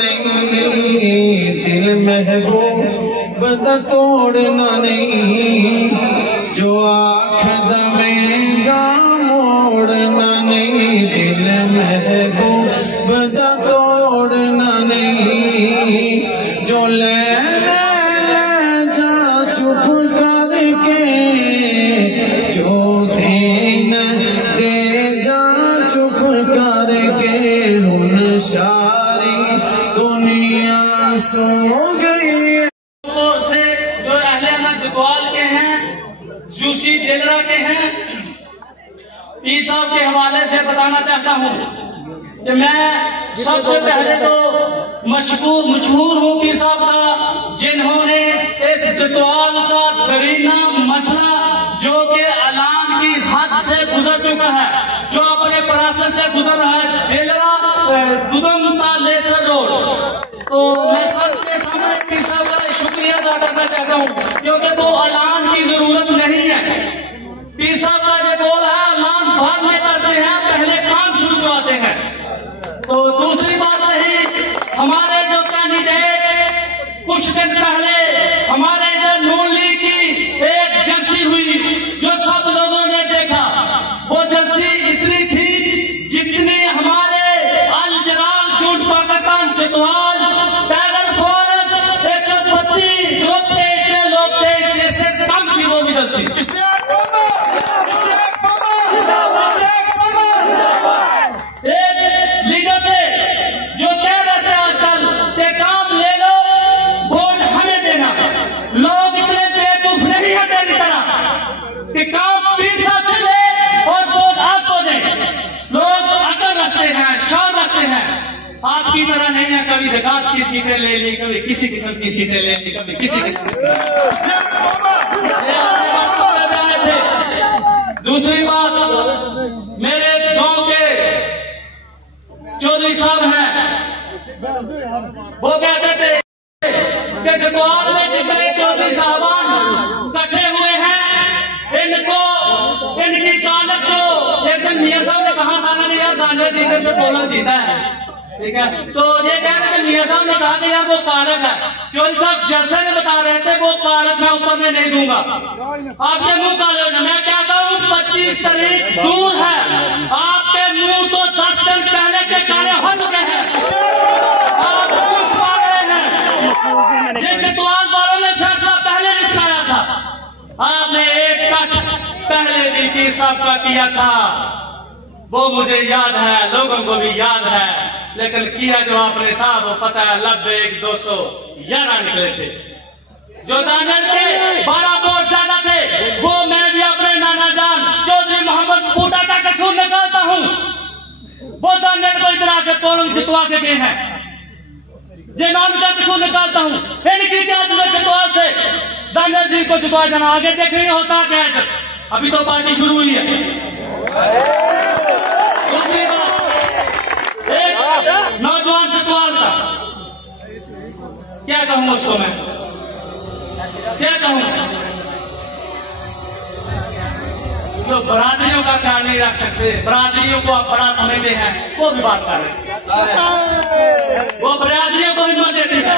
नहीं, दिल महबूब दा तोड़ना नहीं, जो आँख दमेगा मोड़ना नहीं, दिल महबूब दा तोड़ना नहीं, जो ले जा चुप करके, जो दे जा चुप करके, हुन सारी दुनिया सो गई। से जो अहले जगवाल के हैं, यूसी दिलरा के हैं, पीर साहब के हवाले से बताना चाहता हूँ कि मैं सबसे पहले तो मशहूर हूँ पीर साहब का, जिन्होंने इस जगवाल का दरीना मसला जो कि ऐलान की हद से गुजर चुका है, जो अपने प्रोसेस से गुजर रहा है, दिलरा दुदम लेसर रोड, तो मैं सबके सामने पीर साहब का शुक्रिया अदा करना चाहता हूँ, क्योंकि वो ऐलान की जरूरत नहीं है। पीर साहब का जो बोल है, ऐलान बाद में करते हैं, पहले काम शुरू करते हैं। तो दूसरी बात रही हमारे जो कैंडिडेट, कुछ दिन पहले हमारे इधर नून लीग की एक जलसी हुई, जो सब लोगों ने देखा, वो जलसी इतनी थी जितनी हमारे अल जलाल जूट पाकिस्तान चतवाल टाइगर फॉरेस्ट 132 लोग थे, इतने लोग थे, जिससे कम थी वो भी जलसी। एक लीडर थे जो कह रहे थे आजकल के काम ले लो, वोट हमें देना। लोग इतने बेवकूफ नहीं है तेरी तरह कि काम पीर साहब से ले और वोट आपको दे। लोग अकल रखते हैं, शौक रखते हैं, आपकी तरह नहीं है। कभी ज़कात की सीटें ले ली, कभी किसी किस्म की सीटें ले ली, कभी किसी किस्म की। दूसरी बात, मेरे गांव के चौधरी साहब हैं, वो कहते थे कि जगवाल में जितने चौधरी साहबान इकट्ठे हुए हैं, इनको इनकी कानक को एक दिन मियां साहब ने कहा था ना यार, कानक जीते से बोला जीता है, ठीक है। तो ये कहते थे मियां साहब ने कहा कि यार वो कारक है, चौधरी साहब जलसे में बता रहे थे वो कारक मैं उतरने नहीं दूंगा, आपके मुंह काले हो। मैं क्या करूं, 25 तारीख दूर है, आपके मुंह तो 10 दिन पहले के काले हो चुके हैं, आप कुछ पा रहे हैं। जिन जगवाल वालों ने फैसला पहले निकाला था, आपने एक कट पहले दिन पीर साहब का किया था, वो मुझे याद है, लोगों को भी याद है, लेकिन किया जो आपने था वो पता है, 211 निकले थे। जो दानियल के 12 वोट ज्यादा थे, वो मैं भी अपने नाना जान चौधरी मोहम्मद बूटा का कसूर निकालता हूँ। वो दानियल को इधर आके पोलिंग जितवा के गए हैं, ये मैं उनका कसूर निकालता हूँ। इनकी क्या जगवाल से दानियल जी को जितवा जाना, आगे देखेंगे होता क्या है, अभी तो पार्टी शुरू हुई है। दूसरी बात, एक नौजवान जगवाल का क्या कहूँ, उसको मैं क्या कहूँ, जो बरादरियों का ख्याल नहीं रख सकते, बरादरियों को आप बड़ा समझते हैं, वो भी बात कर रहे हैं, वो बरादरियों को हिम्मत देती है।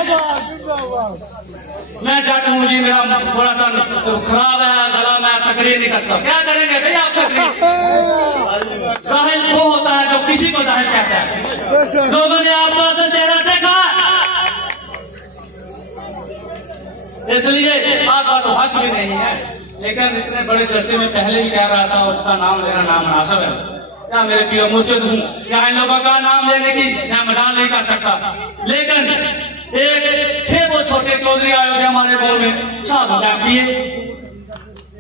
मैं जट हूँ जी, मेरा थोड़ा सा खराब है गला, मैं तकरीर नहीं करता, क्या करेंगे भाई आप तकरीर। जाहिल वो होता है जो किसी को जाहिल कहता है। लोगों ने आपका असल चेहरा देखा, इसलिए आपका तो हक भी नहीं है, लेकिन इतने बड़े जलसे में पहले भी कह रहा था, उसका नाम लेना नामुनासिब है। क्या मेरे पियो मुर्शिद हूँ, क्या इन लोगों का नाम लेने की मैं मजाक नहीं कर सकता, लेकिन एक थे वो छोटे चौधरी आए थे हमारे गांव में, साहब किए,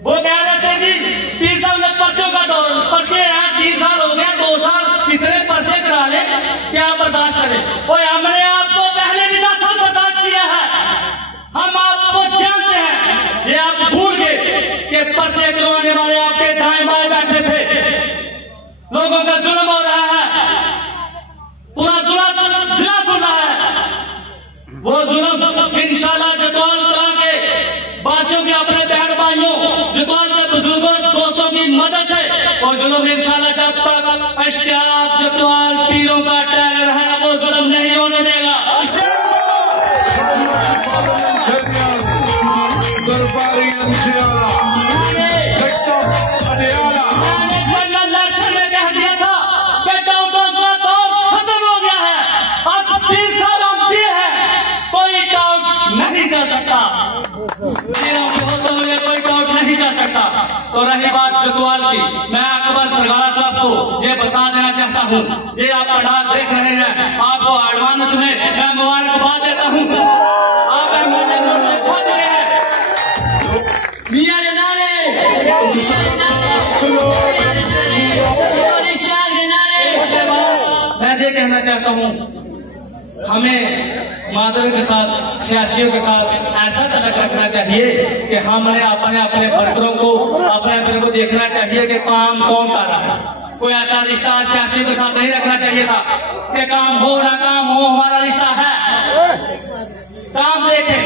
वो कह रहे थे जी 3 साल में पर्चों का दौर, पर्चे यहाँ 3 साल हो गया, 2 साल कितने पर्चे करा ले, क्या बर्दाश्त करें। और हमने आपको पहले भी 10 साल बर्दाश्त किया है, हम आपको जानते हैं, ये आप भूल गए कि पर्चे करवाने वाले आपके दाएं बाएं बैठे थे, लोगों का जुल्म हो रहा है, पूरा जिला सुन रहा है, वो जुल्म इंशाल्लाह जगवाल के बासियों के अपने बहन भाइयों, जगवाल के बुजुर्गों दोस्तों की मदद से, और जुल्म इंशाल्लाह जब तक इश्तियाक जगवाल पीरों का टैगर है, वो जुल्म नहीं होने देगा। तो रही बात जतवाल की, मैं अकबर सरगारा साहब को ये बता देना चाहता हूँ, ये आप पंडाल देख रहे हैं, आपको एडवांस में मैं मुबारकबाद देता हूँ। आप पहुंच गए हैं। मियां के नारे, मैं ये कहना चाहता हूँ, हमें मादर के साथ, सियासियों के साथ ऐसा तलक रखना चाहिए कि हमने अपने वर्करों को अपने को देखना चाहिए कि काम कौन कर रहा है। कोई ऐसा रिश्ता सियासियों के साथ नहीं रखना चाहिए था कि काम हो ना काम हो, हमारा रिश्ता है। काम देखें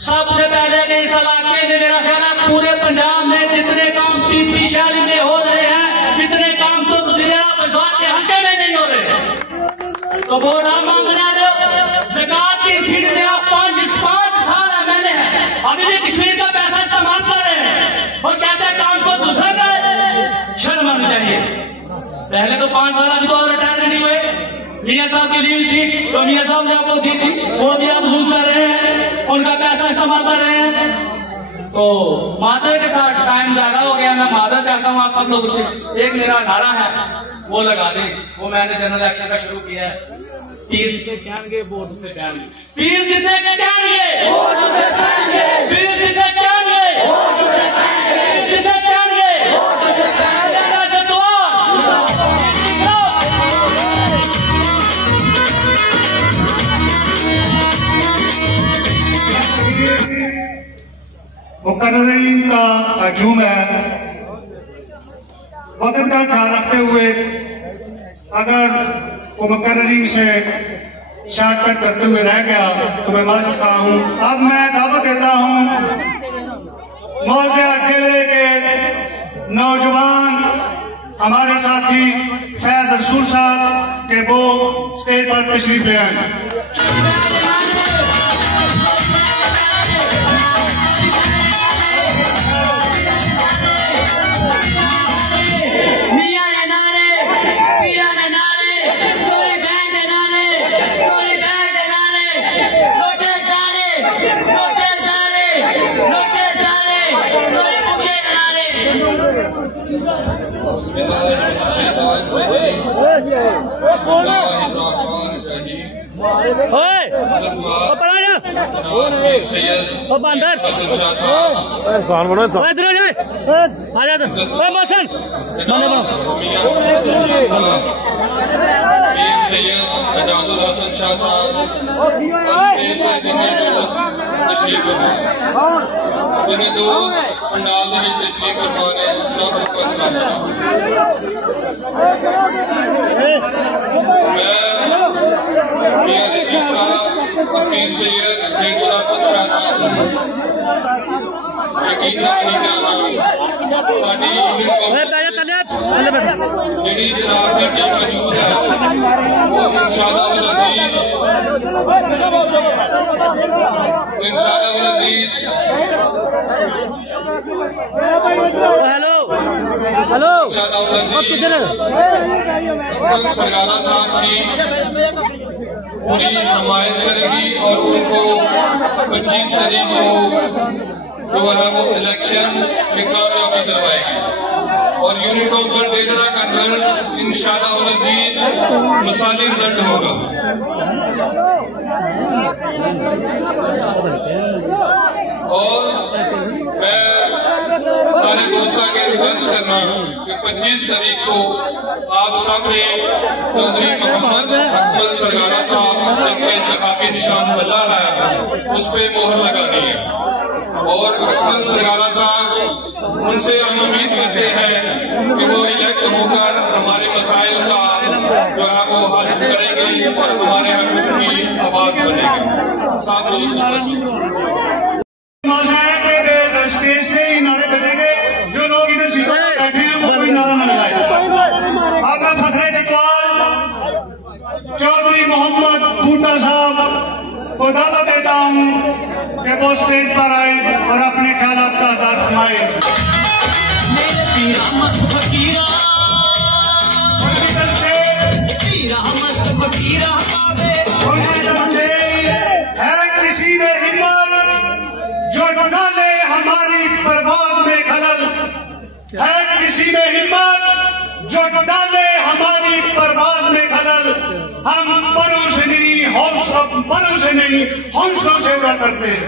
सबसे पहले कि इस इलाके में मेरा ख्याल है पूरे पंजाब में जितने काम पीपी शहर में हो रहे हैं, इतने काम तो बाजार के हल्के में नहीं हो रहे। तो वोट आप मांगना रहे हो, ज़कात की सीट में आप 5 साल MLA हैं, अभी भी कश्मीर का पैसा इस्तेमाल कर रहे हैं और कहते हैं काम को दूसरा कर। शर्म आनी चाहिए। पहले तो 5 साल अभी तो रिटायर नहीं हुए। मियां साहब की लीव शीट तो मियां साहब ने आपको दी थी, वो भी आप यूज कर रहे हैं, उनका पैसा इस्तेमाल कर रहे हैं। तो मादर के साथ टाइम ज्यादा हो गया। मैं मादर चाहता हूँ आप सब लोग से एक मेरा नारा है वो लगा दें, वो मैंने जनरल इलेक्शन का शुरू किया है। पीर जितने कहेंगे वोट उसे कहेंगे, पीर जितने कहेंगे वोट उसे कहेंगे, पीर जितने कहेंगे वोट उसे कहेंगे, पीर जितने कहेंगे वोट उसे कहेंगे। मुकर्ररीन का हजूम है। वक्त का ख्याल रखते हुए अगर वो मुकर्ररीन से शॉर्टकट करते हुए रह गया तो मैं माफ करता हूँ। अब मैं दावत देता हूँ मौजे अकेले के नौजवान हमारे साथी फैज रसूल साहब के वो स्टेज पर तशरीफ ले आए। हेलो सरगारा साहब की पूरी हिमायत करेगी और उनको 25 तारीख को जो है वो इलेक्शन में कामयाबी दिलवाएगी और यूनिट काउंसिल डेजरा का रिजल्ट इंशाअल्लाह अज़ीज मिसाली रिजल्ट होगा। और मैं सारे दोस्तों के रिक्वेस्ट करना कि 25 तारीख को आप सब ने चौधरी मोहम्मद अकमल सरगारा साहब जिनका इंतखाबी निशान बल्ला है उस पर मोहर लगानी है और अकमल सरगारा साहब उनसे हम उम्मीद करते हैं कि वो इलेक्ट होकर हमारे मसाइल का जो है वो हल करेंगे और हमारे हकूक़ की आवाज बनेगी। सब दोस्त स्टेज से ही नारे बजेंगे, जो लोग इधर सीटों पर बैठे हैं वो कोई नारा न लगाए। अब मैं फखरे जतवाल चौधरी मोहम्मद बूटा साहब को दावत देता हूँ कि वो स्टेज पर आए और अपने ख्यालात का आजाद फरमाए। है किसी ने हिम्मत जो डाले हमारी परवाज में खलल, हम परों से नहीं हौसलों से उड़ा करते हैं।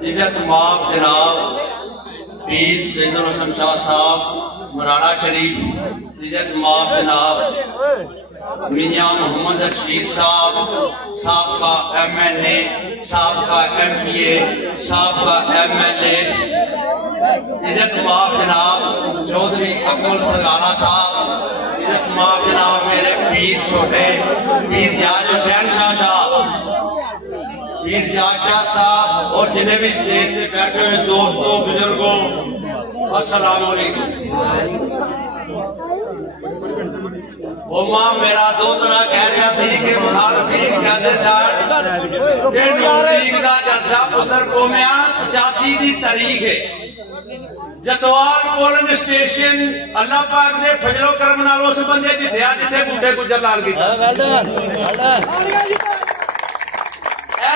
इज्जत माफ जनाब पीर सैयदुल हसन शाह साहब मराड़ा शरीफ, इज्जत माफ जनाब मियां मोहम्मद रशीद साहब, साबका MLA, साबका MPA, साबका MLA, इज्जत माफ जनाब चौधरी अकमल सगाना साहब, इज्जत माफ जनाब मेरे पीर छोटे पीर जाज हुसैन शाह साहब, पीर जाज शाह साहब और जिन्हें भी स्टेज पे बैठे हुए दोस्तों बुजुर्गों अस्सलाम वालेकुम। वो मां मेरा दोतरा कह रहा सी कि मुखालफीन कहते सन कि नून लीग दा जलसा पुत्र कोमिया 85 दी तारीख है जतवाल पोलिंग स्टेशन अल्लाह पाक दे फजलो करम नाल उस बंदे जित्या जिथे बूटे गुजर लाल कीता।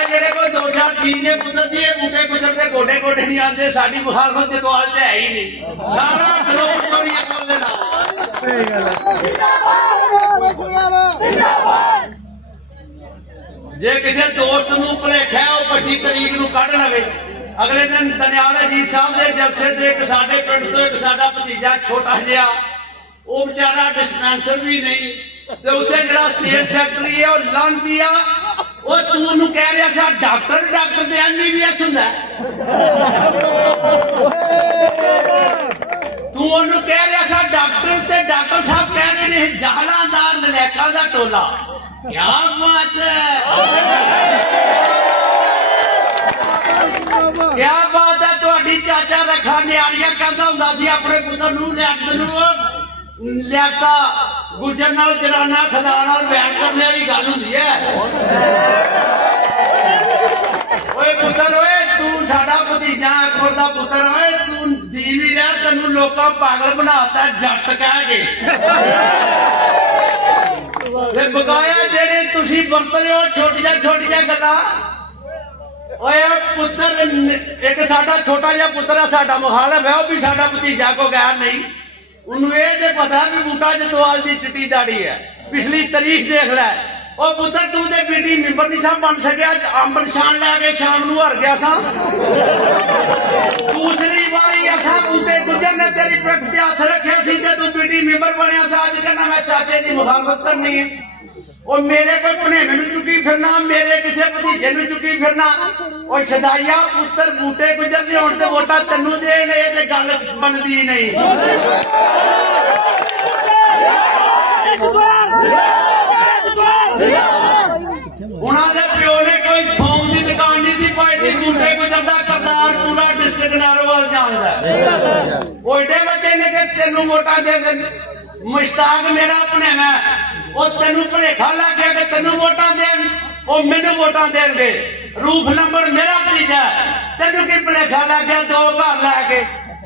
जेडे कोई 2003 ने पुत्र दिए बूटे गुजर के गोडे गोडे नहीं आते, साडी मुखालफत जतवाल च है ही नहीं, सारा ग्रुप चोरी अकल दे नाल। जे किसी दोस्त नूं भुलेखा वो 25 तारीख नूं कढ लवे, अगले दिन दनियाल अजीत साहब के जलसे से एक साडे पिंड तो एक साडा भतीजा छोटा जिहा वो बेचारा डिस्पेंसर भी नहीं ते उत्थे जिहड़ा स्टेट सैकटरी है वो लांती आ वो तू ओनू कह रहा सा डॉक्टर ते MBBS हुंदा, तू ओनू कह रहा सा डॉक्टर ते डॉक्टर साहब कह रहे ने जहलां दा नलैकां दा टोला। क्या बात है, क्या बात है। तुहाडी चाचा रखा न्यारियां कहंदा हुंदा सी अपने पुत्तर नूं लियाका गुजर नाल जराना खदान नाल बयान करने वाली गल हुंदी है। ओए पुत्तर ओए तू साडा भतीजा अकबर दा पुत्तर ओए तू दीवी रह, तैनूं लोकां पागल बनाता जट कह के ते बकाया जेडे तुसीं वरतदे हो छोटियां गल्लां। ओए पुत्तर एक साडा छोटा जिहा पुत्तर है साडा मुखालफ है, वो भी साडा भतीजा को गैर नहीं, उन्होंने ये पता भी बूटा जतवाल की चिट्टी दाड़ी है। पिछली तारीख देख लै ओ पुत्र तू तो बीटी मेंबर नहीं सा बन सकिया, अंब निशान लैके शाम नूं हर गया सा। दूसरी बारी असा बूटे गुजर ने तेरी पिठ से हथ रखे सी ते तू बीटी मेंबर बनया सा, अज कहना मैं चाचे की मुखालफत करनी है। और मेरे कोई भनेवे नूं चुकी फिरना, मेरे किसी भतीजे नूं चुकी फिरना। और सदाइया पुत्र बूटे गुजर दी हुण ते वोटां तैनूं देण, इह ते गल बनदी नहीं। उन्होंने प्यो ने कोई थोम की दुकान नहीं सी पाई थी, बूटे गुजर दा करदार पूरा डिस्ट्रिक्ट नारोवाल जानदा है। वो एडे बच्चे ने कि तैनूं वोटां दे देंगे, मुश्ताक मेरा भनेवा वो तैनूं भुलेखा लग गया कि तैनूं वोटां देण, वो मैनूं वोटां देणगे। रूफ नंबर मेरा भतीजा तैनूं की भुलेखा लग गया 2 घर लैके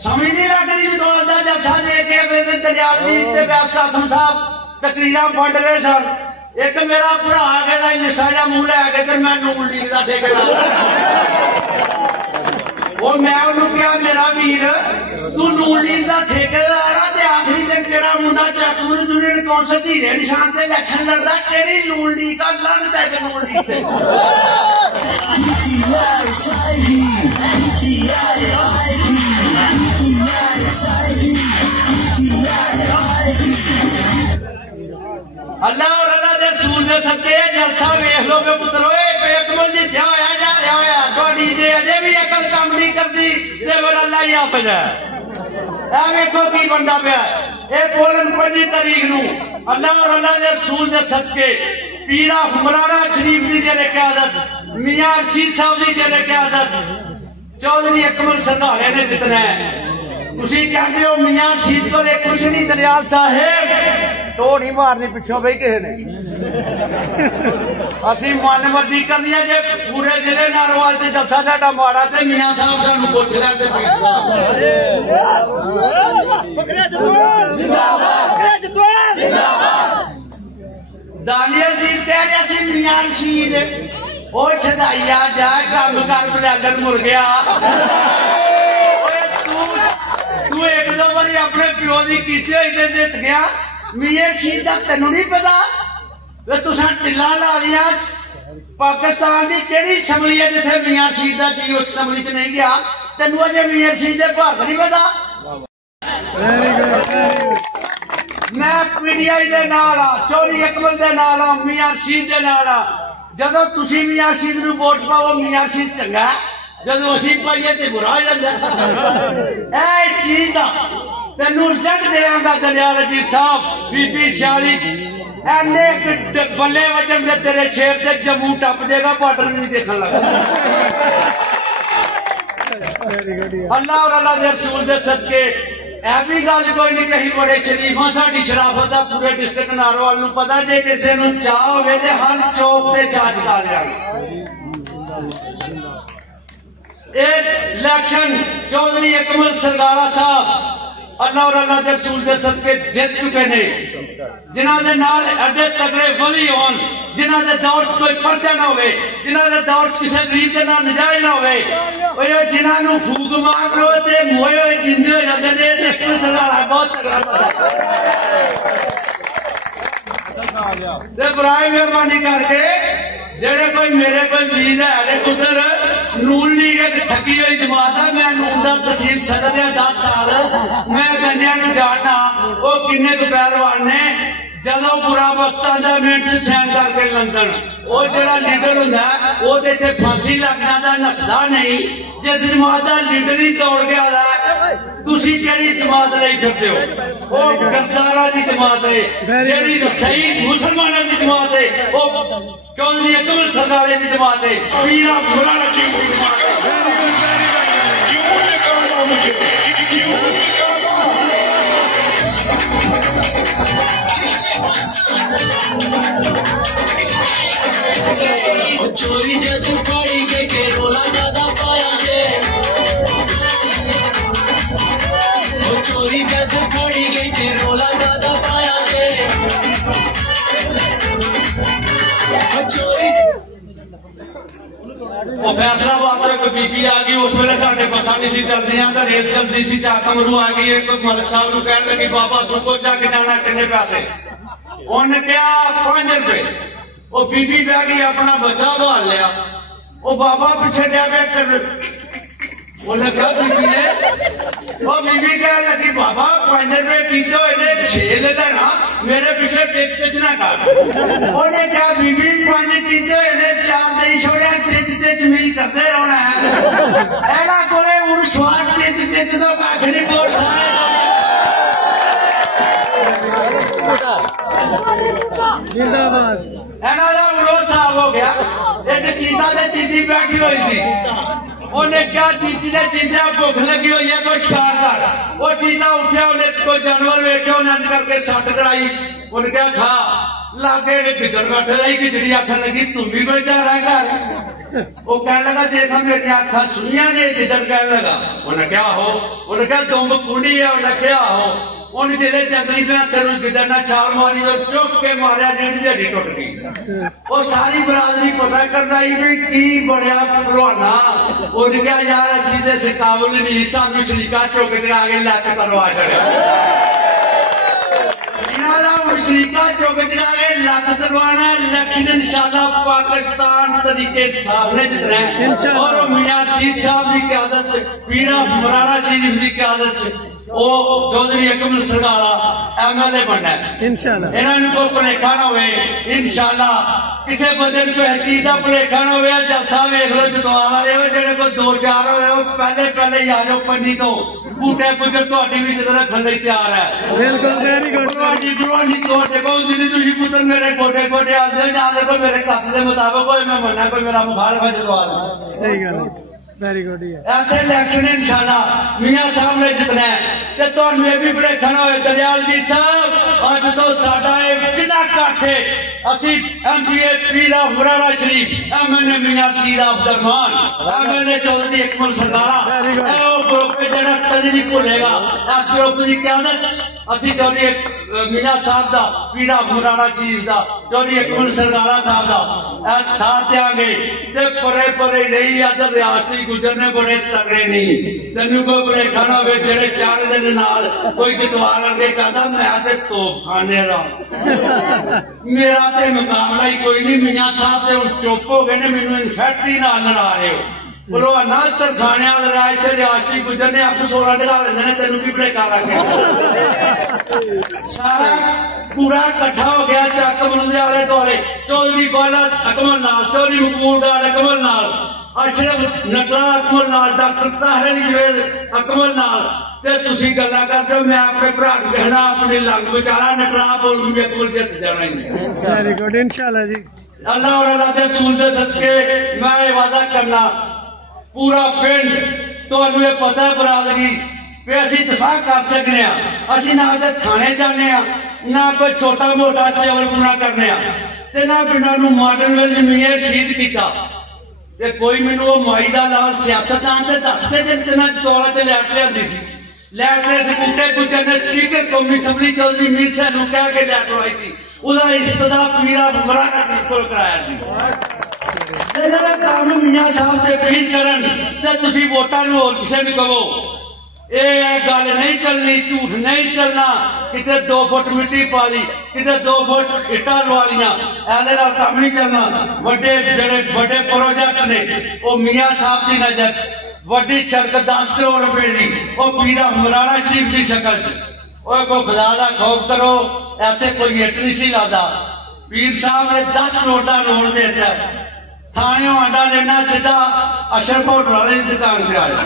समझ नहीं लग रही। जतवाल दा जलसा दे के दरियाल जी ते व्यास कासम साहब तकरीरां वंड रहे सन। एक मेरा भरा कहता नशा जा मूह लैके ते मैं नून लीग दा ठेकेदार, वो मैं उन्होंने कहा मेरा वीर तू नून लीग दा ठेकेदार आ ते आखिरी दिन तेरा मुंडा चाकू यूनियन कौंसल हीरे निशान से इलेक्शन लड़दा, केड़ी नून लीग का लड़ ते नून लीग ते अल्लाह और अल्लाह दे रसूल दे सच्चे जलसा वेख लो बे पुत्रो, बेकमल जित्या होया जा रहा होया तुहाडी जे अजे भी अकल काम नहीं करदी ते फिर अल्लाह ही आप जा। ए वेखो की बनदा पिया ए पोलिंग 25 तारीख नूं अल्लाह और अल्लाह दे रसूल दे सदके पीरा हुमराना शरीफ दी जेरे क़यादत, मियां रशीद साहब दी जेरे क़यादत चौधरी अकमल सरदारे ने जितना है। तुसीं कहंदे हो मियां रशीद कोले कुछ नहीं, दरियाल साहिब तो नहीं मारनी पिछों बई किसी ने, असी मन मर्जी करनी है। जे पूरे जिले नारोवाल से जलसा साडा माड़ा ते मियां साहब सानू पुछ लैण ते दानियल जी कह रहा सी मियां रशीद ਉਹ ਛਦਾਈਆ ਜਾ ਕੰਮ ਕਰ ਬਲੈਂਡਰ ਮੁਰ ਗਿਆ ਓਏ ਤੂੰ ਇੱਕ ਦੋ ਵਾਰੀ ਆਪਣੇ ਪਿਓ ਦੀ ਕੀਤੀ ਹੋਈ ਤੇ ਜਿੱਤ ਗਿਆ ਮੀਆਂ ਸ਼ੀਰ ਦਾ ਤੈਨੂੰ ਨਹੀਂ ਪਤਾ ਵੇ ਤੁਸੀਂ ਢਿੱਲਾਂ ਲਾ ਲਿਆ पाकिस्तान की केड़ी असैंबली है जिथे मियां रशीद दा जी उस असैंबली च नहीं गया तेनू अजे मियां रशीद दे भारत नहीं पता मैं पीटीआई दे नाल आ चौधरी अकमल दे नाल आ मियां रशीद दे नाल आ जदों तुसीं मियां रशीद नू वोट पाओ मियां रशीद चंगा जदों असीं पाइए ते बुरा हो जांदा ऐ इस चीज दा तेनू रिजल्ट देवांगा दनियाल अजीज साहब बीपी 46 बल्ले वजन में तेरे शेर से जम्मू टप देगा बॉर्डर नहीं देखने लगा अल्लाह और अल्लाह के रसूल दे सदके ऐ भी गल कोई नहीं कहीं बड़े शरीफा साडी शराफत दा पूरे डिस्ट्रिक्ट नारोवाल नूं पता जे किसी नूं चाह होवे ते हर चौक ते चार्ज कर जाए इलेक्शन चौधरी अकमल सरदारा साहब अल्लाह और अल्लाह के रसूल के सदके जीत चुके ने जिन्हां दे नाल एडे तगड़े वली होन जिन्हां दे दौर च कोई पर्चा ना होवे जिन्हां दे दौर च किसी गरीब के नाल नजायज ना होवे ओए जिन्हां नूं फूक मार लो ते मोए होए जिंदे हो जांदे ने ते अकमल सरदारा बहुत तगड़ा पता ते बराए मेहरबानी करके जेड़े कोई मेरे कोई चीज है उधर नून लीग एक थकी हुई जमात है मैं नून का तहसील सदर 10 साल मैं गंजिया जानना वो किन्ने को पहलवान ने जदों बुरा वक्त आता मिनट सैन करके लंदन वो जरा लीडर होंगे वो इतने फांसी लग जाता नसदा नहीं जिस जमात का लीडर ही दौड़ गया तुसी केड़ी जमात नहीं फिरते हो वो गद्दारा की जमात है जेड़ी सही मुसलमानों की जमात है वो चौधरी अकमल सरदारे की जमात है पीरा बुरा रखी की जमात है चोरी जद पड़ी गई के रोला ज्यादा पाया जे चोरी जद पड़ी गई के रोला ज्यादा पाया जे वो फैसलाबाद एक बीबी आ गई उस वेले साडे बसां नहीं सी चलदियां ते रेल चलदी सी चाकमरू आ गई एक मलिक साहब नूं कहण लगी बाबा सुको जग जाना किन्ने पैसे उन्हें कहा 5 रुपए वो बीबी बह गई अपना बच्चा भाल लिया वो बाबा पीछे जाके कर उन्हें कहा बीबी ने वो बीबी कह लगी बाबा 5 रुपए पीते हुए 6 ले लेना मेरे पीछे टिच ना कर उन्हें कहा बीबी 5 पीते हुए 4 नहीं छोड़िया टिच मिल करते रहना है एना कोले उन स्वाद टिच तो कख नहीं बोल जिंदाबाद विरोध साहब हो गया एक चीता से चीटी बैठी हुई सी उन्हें क्या चीटी ने चीजा भुख लगी हुई है कोई शिकार कर वो चीता उठा उन्हें कोई जानवर वेखे उन्हें अंज करके सट कराई उन्हें क्या खा लागे बिगड़ बैठे रही खिचड़ी आखन लगी तुम भी कोई चाह रहा घर वो कह लगा देखा मेरी आखा सुनिया ने जिधर कह लगा उन्हें क्या हो उन्हें क्या दुम कुंडी है उन्हें क्या हो उन जेड़े जंगली भैंसों गिदड़ ने छाल मारी तो चुप के मारिया रीढ़ जड़ी टुट गई वो सारी बरादरी पता करना की बनया भलवाना उन्हें क्या यार असी तो इस काबुल नहीं सानू शरीका चुक के आगे लैक तलवा छड़िया शरीका चुक चढ़ा के लक तलवाना इलेक्शन इंशाअल्लाह पाकिस्तान तरीके इंसाफ ने जितना है और मियां रशीद साहब की क्यादत पीरा मरारा शरीफ की क्यादत चौधरी अकमल सरदारा MLA बनना है इंशाअल्लाह इन्होंने कोई भुलेखा ना हो इंशाअल्लाह किसी बंदे कोई चीज का भुलेखा ना हो जलसा वेख लो जदवाल वाले हो जेडे कोई 2-4 हो पहले पहले ही आ जाओ पंजी तो बूटे पुजर थोड़ी भी जगह रखने लिए तैयार है बिल्कुल वेरी गुड भलवानी तोड़े को जिन्हें तुझी पुत्र मेरे गोडे गोडे आते हो ना देखो मेरे कद के मुताबिक कोई मैं बनना कोई मेरा मुखालफ है जदवाल सही गल वेरी गुड ऐसे इलेक्शन इंशाअल्लाह मियां साहब ने जितना है ते तुहानू ये भी भुलेखा ना होए दरियाल जी साहब अज तो साडा जिन्ना कट्ठ है असी MPA पीरा मुरारा शरीफ MLA मियां रशीद अब्दुलरहमान MLA चौधरी अकमल सरदारा वो ग्रुप जरा कदी नहीं भुलेगा इस ग्रुप की क्यादत असी चौधरी मियां साहब का पीरा मुरारा शरीफ का चौधरी अकमल सरदारा साहब का साथ देंगे ते परे परे नहीं अदर रियासती गुजरने बड़े तगड़े नहीं तेन कोई भुलेखा ना हो जेडे 4 दिन नाल कोई जितवार आगे कहता मैं ते तोप खाने का मेरा ते मुकाबला ही कोई नहीं मियां साहब ते हुण चुप हो गए ने मैनू इन्फैक्ट ही नाल लड़ा रहे हो बोलो ना तरखाने वाले राज से रियासती गुजर ने आपको 16 ढगा लेंगे तेन की भुलेखा रखे सारा पूरा इकट्ठा हो गया चक बलूदे आले दुआले चौधरी बाला अकमल नाल चौधरी मकबूल डार अकमल नाल अशरफ नटला अकमल नाल डॉक्टर ताहिर अली जवेद अकमल नाल ते तुसी गल्लां करदे हो मैं अपने भरा को कहना अपनी लंग विचारा नटला बोल भी अकमल जित जाना ही वेरी गुड इंशाल्लाह जी अल्लाह और अल्लाह दे रसूल दे सदके मैं वादा करना पूरा पिंड तुहानू ये पता है बरादरी भी असी इतफाक कर सकने असी ना तो थाने जाने ना कोई छोटा मोटा चवलपुना करने ते ना पिंडा नू मॉडर्न विच मीर शहीद किया ते कोई मैनू वो माई दा लाल सियासतदान ते दसदे जे तिना चौला ते लैट लियांदी सी लैट ले कुत्ते गुजर ने स्पीकर कौमी असैम्बली चौधरी मीर साहब नू कह के लैट लवाई थी उहदा इफ्तदा पीरा बुमराह का कराया थी काम मियां साहब से अपील करन ते तुसी वोटां नू होर किसे भी कहो ये गल नहीं चलनी झूठ नहीं चलना किते 2 फुट मिट्टी पा ली किते 2 फुट इट्टां लवा लियां ऐदे नाल काम नहीं चलना वड्डे जेड़े वड्डे प्रोजेक्ट ने वो मियां साहब दी नजर वड्डी सड़क 10 करोड़ रुपए दी वो पीरा मराड़ा शरीफ दी शक्ल च कोई खुदा दा खौफ करो इत्थे कोई इट नहीं सी लादा पीर साहब ने 10 करोड़ दा लोन देता थाने आंडा लेना सीधा अशरफ होटल वाले की दुकान पे आया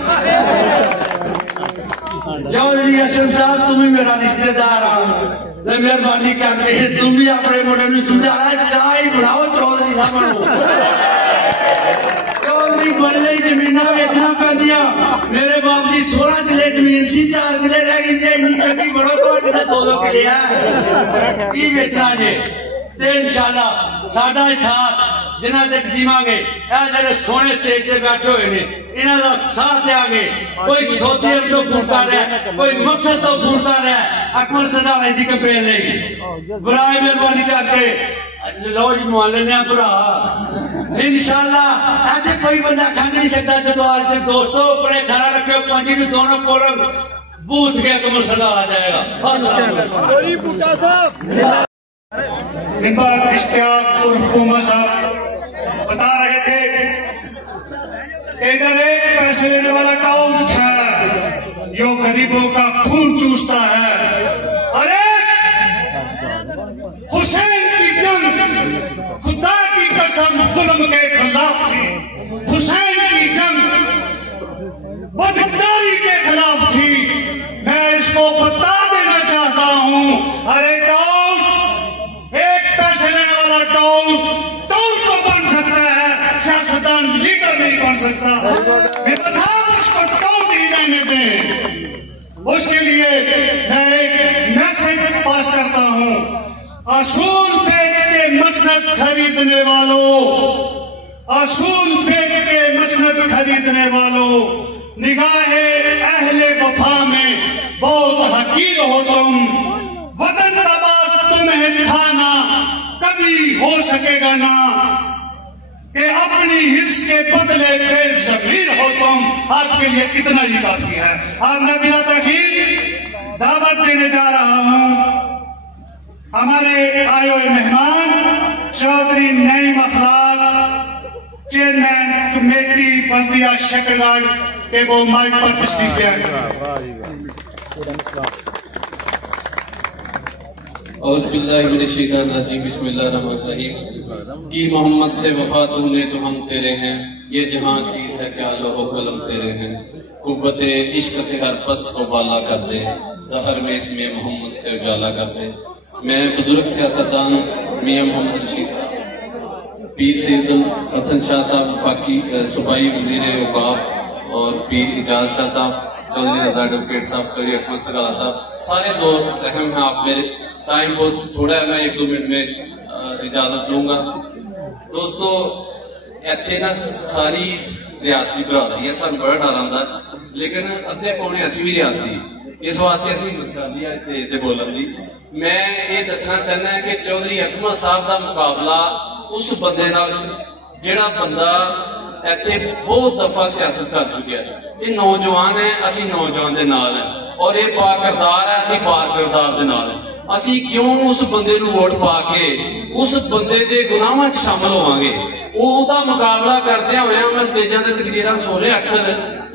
चौधरी अशरफ साहब तुम भी मेरा रिश्तेदार आ मेहरबानी करके तुम भी अपने मुंडे नू समझाया चाह ही बनाओ चौधरी ना बनो चौधरी बनने जमीना वेचना पैंदियां मेरे बाप की 16 किले जमीन सी 4 किले रह गई जे इन्नी तक बड़ो तो 2-2 किले है की बेचना जे ते इंशाल्लाह साडा साथ जिन्हें तक जीवांगे जेडे सोने स्टेज पे बैठे हुए ने इन्हां दा साथ देंगे कोई सौदी अरब तो फोन कर रहा है कोई मकसद तो फोन कर रहा है अकमल सरदार जी कैंपेन नहीं बराए मेहरबानी करके लो जी मान लेने भरा इंशाल्लाह ऐसे कोई बंदा खंग नहीं सकता जो आज दोस्तों बड़े खड़ा रखे 5 दोनों कोलम बूथ के अकमल सरदार आ जाएगा इन पर इश्तियाक और हुकूमत साहब बता रहे थे इधर एक पैसे लेने वाला काउंट है जो गरीबों का खून चूसता है। अरे हुसैन की जंग खुदा की कसम जुल्म के खिलाफ थी, हुसैन की जंग बदकारी के खिलाफ थी। मैं इसको बता देना चाहता हूँ। अरे बन सकता उसको टोल नहीं रहने दें। उसके लिए मैं एक मैसेज पास करता हूं। असूल बेच के मसनद खरीदने वालों, असूल बेच के मसनद खरीदने वालों, निगाहे अहले वफा में बहुत हकीर हो तुम। वतन तबास तुम्हें खाना कभी हो सकेगा ना कि अपनी हिस्स के बदले बेज़मीर हो तुम। आपके लिए कितना ही काफी है। अब मैं बिना तखीर दावत देने जा रहा हूं हमारे आए हुए मेहमान चौधरी नईम अखलाक चेयरमैन कमेटी बल्दिया शकरगढ़ के वो माइक पर तशरीफ ले आए। की मोहम्मद से वफा तूने तो हम तेरे हैं, ये जहां चीज है क्या लोहो कलम तेरे हैं। कुव्वते इश्क से हर पस्त को बाला कर दे, जहर में इसमें मोहम्मद से उजाला कर दे। मैं बुजुर्ग सियासतदान मियां मोहम्मद रशीद पीर सैयद हसन शाह साहब वफाकी सूबाई वजीर औकाफ और पीर इजाज शाह साहब, चौधरी रजा एडवोकेट साहब, चौधरी अकमल सरदारा साहब, सारे दोस्त अहम हैं। आप मेरे टाइम बहुत थोड़ा है, मैं 1-2 मिनट में इजाजत लूंगा। दोस्तों इतने ना सारी रियासती बरादरी है, सू बड़ा डर आता, लेकिन अद्धे पौने असी भी रियासती इस वास्ते असीं कर लिया स्टेज ते बोलन दी। मैं ये दसना चाहना है कि चौधरी अकमल साहब का मुकाबला उस बंदे नाल जिहड़ा बंदा इत्थे बहुत दफा सियासत कर चुके हैं। ये नौजवान है, असीं नौजवान दे नाल है, और ये बाकिरदार है, असीं बाकिरदार दे नाल है। असीं क्यों उस बंदे नूं वोट पा के उस बंदे दे गुनाहां च शामिल होवांगे? ਉਹਦਾ ਮੁਕਾਬਲਾ ਕਰਦਿਆਂ ਹੋਇਆ मैं स्टेजां ते तकरीरां सुन रहा अक्सर,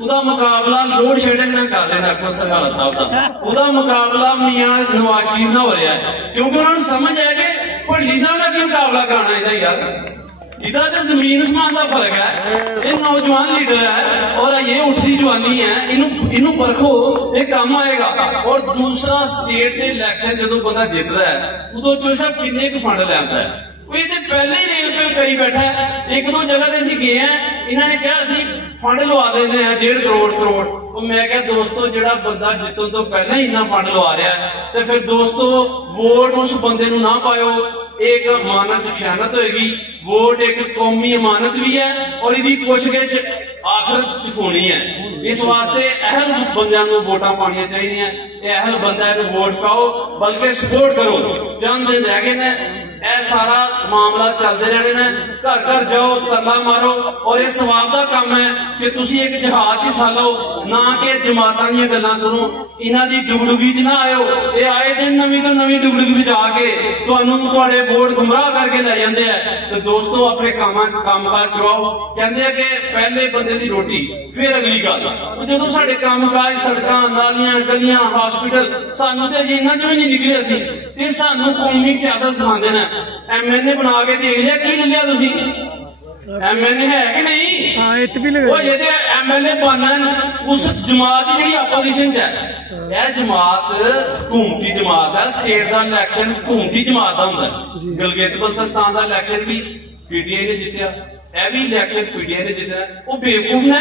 ਉਹਦਾ मुकाबला लोड शेडिंग ना कर लेना अकमल संघाला साहब का, ਉਹਦਾ मुकाबला मियां नवाज शरीफ ना हो रहा है, क्योंकि उन्होंने समझ है कि भट्टी साहब का की मुकाबला करना है यार, इधर तो जमीन आसमान का फर्क है। ये नौजवान लीडर है और ये उठती जवानी है, इनू परखो, ये काम आएगा। और दूसरा स्टेट के इलेक्शन जो बंदा जितता है उदो चो साहब किन्ने क फंड लिया है, वो ये पहले ही रेल पे करी बैठा है। एक दो जगह से असीं गए हैं, इन्होंने कहा असीं फंड लवा देते हैं 1.5 करोड़। मैं क्या दोस्तों जिहड़ा बंदा जितों तो पहले ही इन्ना फंड लवा रहा है, तो फिर दोस्तों वोट उस बंदे नूं ना पाओ, एक अमानत खयानत होगी। वोट एक कौमी अमानत भी है और इसकी पुछगिछ आखिरत होनी है। इस वास्ते अहल बंदियां नूं वोटां पानियां चाहिए, अहल बंदा नूं वोट पाओ, बल्कि सपोर्ट करो। चंद दिन रह गए ने, यह सारा मामला चलते रहने ने, घर घर जाओ, तरला मारो, और ये सवाब का काम है कि तुसी एक जहाज हिस्सा लो, ना कि जमातां दी गल्लां सुनो, इन्हां दी डुगडुगी च ना आयो। ये आए दिन नवीं तो नवीं डुगडुगी बजा के तुहानूं तुहाडे वोट गुमराह करके ले जांदे हैं। तो दोस्तों अपने कामकाज करवाओ। कहंदे हैं कि पहले बंदे दी रोटी फिर अगली गल। जदों साडे कामकाज सड़कां नालियां गलियां हॉस्पिटल सानूं ते इन्हां चों ही नहीं निकले असीं, ते सानूं कौमी सियासत सिखांदे ने। MNA बना के देख लिया, की ले लिया तुसीं? MNA है कि नहीं? वो ये MLA बनन उस जमात जी अपोजिशन च है। यह जमात हुकूमती जमात है, स्टेट का इलेक्शन हुकूमती जमात का होंदा है। गिलगित बल्तिस्तान का इलेक्शन भी PTI ने जितया, यह भी इलेक्शन PTI ने जितना। वो बेवकूफ ने,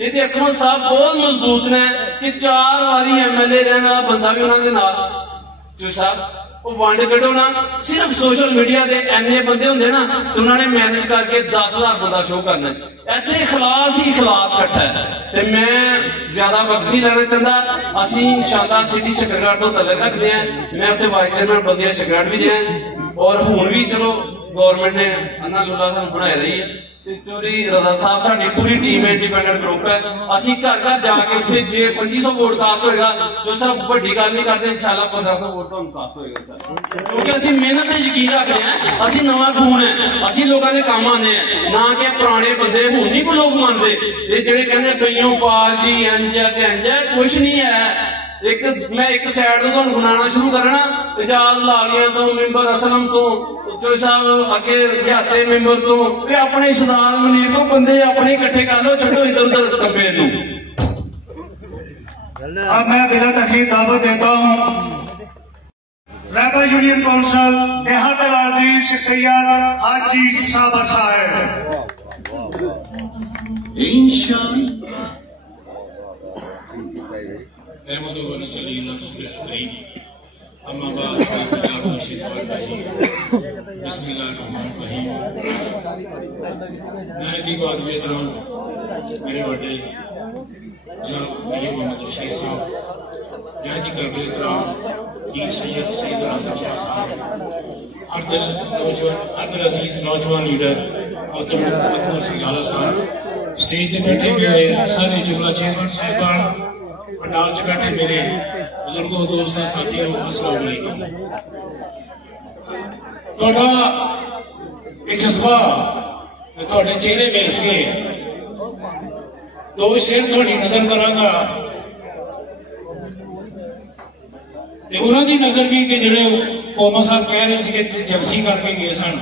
ये तो अकमल साहब बहुत मजबूत ने कि 4 बारी MLA रहने वाला बंदा भी उन्होंने नाल जो साहब वो वंड कड्ढो ना। सिर्फ सोशल मीडिया के इन्ने बंदे होंगे ना, तो उन्होंने मैनेज करके 10,000 बंदा शो करना। इतने खिलास ही खिलास इकट्ठा है। तो मैं ज्यादा वक्त नहीं लेना चाहता। असीं शानदार सिटी शकरगढ़ तो तलक रखते हैं। मैं उत्थे वाइस चेयरमैन बल्दिया शकरगढ़ भी रहा, और हुण भी चलो गवर्नमेंट ने अन्ना लुला सानूं बनाया रही है। चौधरी रजा साहब साडी पूरी टीम है, इंडिपेंडेंट ग्रुप है। असीं घर घर जाके उत्थे जे 2500 वोट कास्ट होएगा, जो सब वड्डी गल नहीं करते, इंशाअल्लाह 1500 वोट तुहानूं कास्ट होएगा, क्योंकि असीं मेहनत ते यकीन रखते हैं। असीं नवां खून है, असीं लोगों के काम आने हैं, ना कि पुराने बंदे। हुण नहीं कोई लोग मानते ये जिहड़े कहंदे कईयों पाल जी इंज है ते इंज है, कुछ नहीं है। मैं एक साइड तो तुहानूं गुनाना शुरू करना, इजाज लालिया तो मैंबर असलम तो चौधरी साहब अगे हत्ते मैंबर तो अपने सरदार मनीर तो बंदे अपने इकट्ठे कर लो, छो इधर उधर कंपेयर नूं। अब मैं बिला तखलीफ दावत देता हूँ रैबर यूनियन काउंसिल देहात अजीज शेख सैयद हाजी साबर साहब। मेरे बड़े जनाब अली मोहम्मद रशीद साहब, न्यायाधी करबले एहतराम पीर सैयद सईद हासन शाह साहब, हर दिल अजीज नौजवान लीडर अकमल संघाला साहब, स्टेज पे बैठे हुए सारे जुमला चेयरमैन साहिबान, पंडाल च बैठे मेरे बुजुर्गों दोस्तों साथियों, अस्सलाम वालेकुम। थोड़ा एक जज्बा थोड़े चेहरे वेख के दो शेर थोड़ी नजर करांगा, उन्होंने नजर भी कि जो कोमा साहब कह रहे थे जलसी करके गए सन,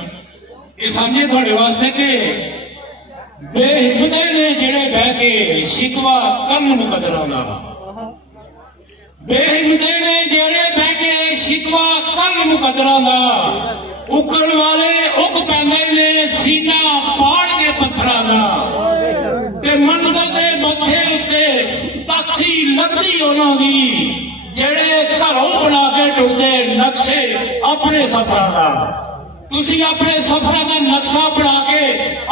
ये समझे थोड़े वास्ते कि बेहिम्मते ने जेड़े बह के शिकवा कम मुकदरां दा, बेहिम्मते ने जेड़े बह के शिकवा कम मुकदरां दा, उकण वाले उक पैंदे ने सीना पाड़ के पत्थरां दा, ते मंजर दे मत्थे उत्ते तख्ती लगदी उन्हां दी, जेड़े घरों बना के टुरदे नक्शे अपने सफरां दा। तुसी अपने सफर का नक्शा बना के